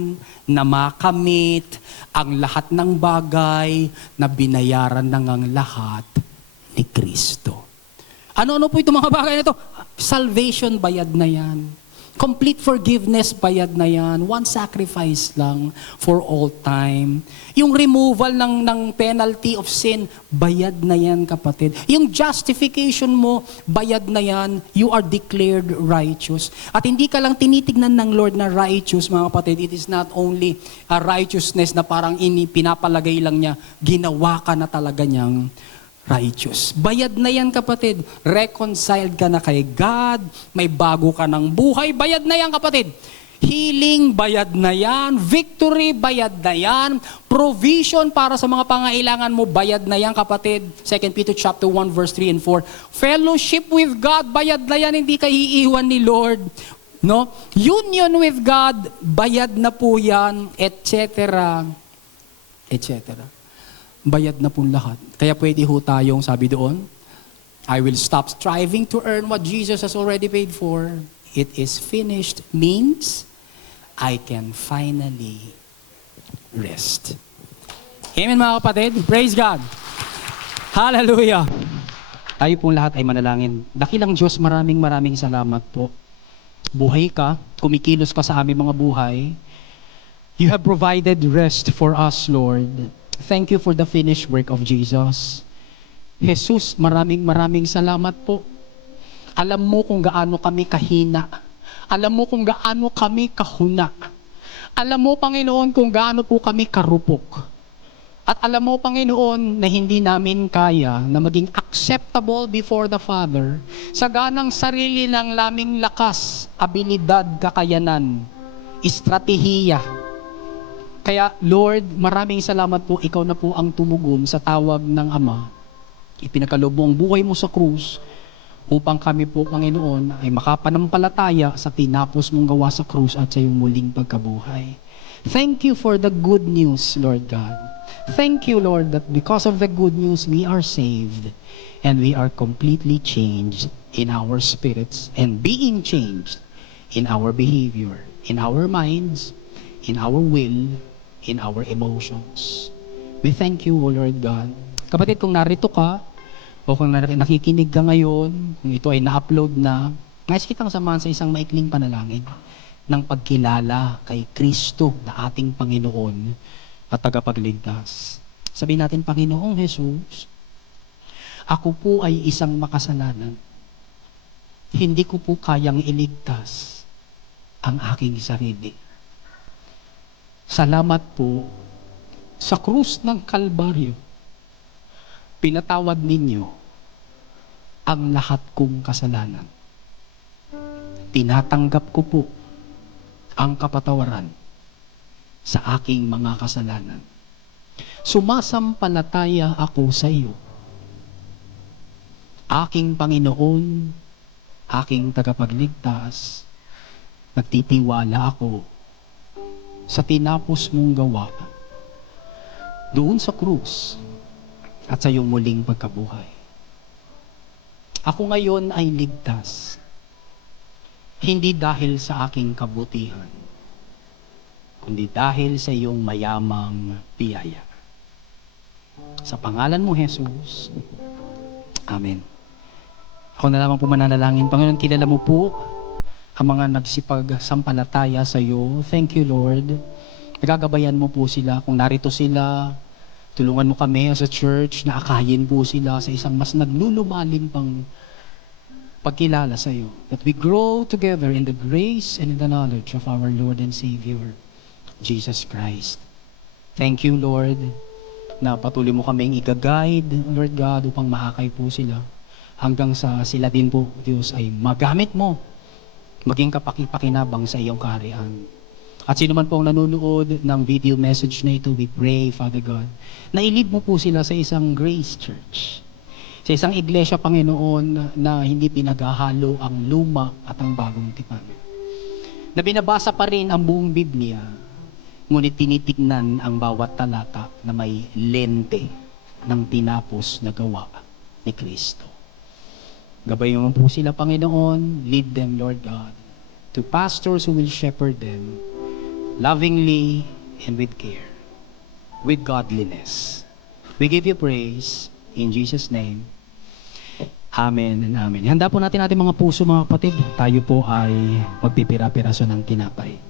na makamit ang lahat ng bagay na binayaran ng ang lahat ni Kristo. Ano-ano po itong mga bagay na ito? Salvation, bayad na yan. Complete forgiveness, bayad na yan. One sacrifice lang for all time. Yung removal ng penalty of sin, bayad na yan, kapatid. Yung justification mo, bayad na yan. You are declared righteous. At hindi ka lang tinitignan ng Lord na righteous, mga kapatid. It is not only a righteousness na parang pinapalagay lang niya, ginawa ka na talaga niyang righteous. Bayad na yan, kapatid. Reconciled ka na kay God. May bago ka ng buhay. Bayad na yan, kapatid. Healing, bayad na yan. Victory, bayad na yan. Provision para sa mga pangailangan mo, bayad na yan, kapatid. 2 Peter chapter 1, verse 3 and 4. Fellowship with God, bayad na yan. Hindi ka iiwan ni Lord. No? Union with God, bayad na po yan, etc. etc. Bayad na po lahat. Kaya pwede ho tayong, sabi doon, I will stop striving to earn what Jesus has already paid for. It is finished means I can finally rest. Amen, mga kapatid. Praise God. Hallelujah. Tayo pong lahat ay manalangin. Dakilang Diyos, maraming salamat po. Buhay ka, kumikilos ka sa aming mga buhay. You have provided rest for us, Lord. Thank you for the finished work of Jesus. Jesus, maraming salamat po. Alam mo kung gaano kami kahina. Alam mo kung gaano kami kahuna. Alam mo, Panginoon, kung gaano po kami karupok. At alam mo, Panginoon, na hindi namin kaya na maging acceptable before the Father sa ganang sarili ng laming lakas, abilidad, kakayanan, estratehiya. Kaya, Lord, maraming salamat po. Ikaw na po ang tumugon sa tawag ng Ama. Ipinagkaloob mo ang buhay mo sa krus upang kami po, Panginoon, ay makapanampalataya sa tinapos mong gawa sa krus at sa iyong muling pagkabuhay. Thank you for the good news, Lord God. Thank you, Lord, that because of the good news, we are saved and we are completely changed in our spirits and being changed in our behavior, in our minds, in our will, in our emotions. We thank you, O Lord God. Kapatid, kung narito ka, o kung nakikinig ka ngayon, kung ito ay na-upload na, nais kitang samahan sa isang maikling panalangin ng pagkilala kay Kristo na ating Panginoon at tagapagligtas. Sabihin natin, Panginoong Jesus, ako po ay isang makasalanan. Hindi ko po kayang iligtas ang aking sarili. Salamat po sa krus ng Kalbaryo. Pinatawad ninyo ang lahat kong kasalanan. Tinatanggap ko po ang kapatawaran sa aking mga kasalanan. Sumasampalataya ako sa iyo. Aking Panginoon, aking tagapagligtas, nagtitiwala ako sa tinapos mong gawa doon sa krus at sa iyong muling pagkabuhay. Ako ngayon ay ligtas, hindi dahil sa aking kabutihan, kundi dahil sa iyong mayamang biyaya. Sa pangalan mo, Jesus. Amen. Ako na lamang po mananalangin. Panginoon, kilala mo po ang mga nagsipagsampalataya sa iyo. Thank you, Lord. Nagagabayan mo po sila. Kung narito sila, tulungan mo kami as a church na akayin po sila sa isang mas naglulumalim pang pagkilala sa iyo. That we grow together in the grace and in the knowledge of our Lord and Savior, Jesus Christ. Thank you, Lord, na patuloy mo kaming i-guide, Lord God, upang mahakay po sila hanggang sa sila din po, Diyos, ay magamit mo maging kapakipakinabang sa iyong kaharian. At sino man po ang nanonood ng video message na ito, we pray, Father God, na ilid mo po sila sa isang grace church, sa isang iglesia, Panginoon, na hindi pinaghahalo ang luma at ang bagong tipan. Na binabasa pa rin ang buong Biblia, ngunit tinitignan ang bawat talata na may lente ng tinapos na gawa ni Kristo. Gabayan mo po sila, Panginoon. Lead them, Lord God. to pastors who will shepherd them lovingly and with care, with godliness. We give you praise in Jesus' name. Amen and amen. Handa po natin ating mga puso, mga kapatid. Tayo po ay magpipira-piraso ng tinapay.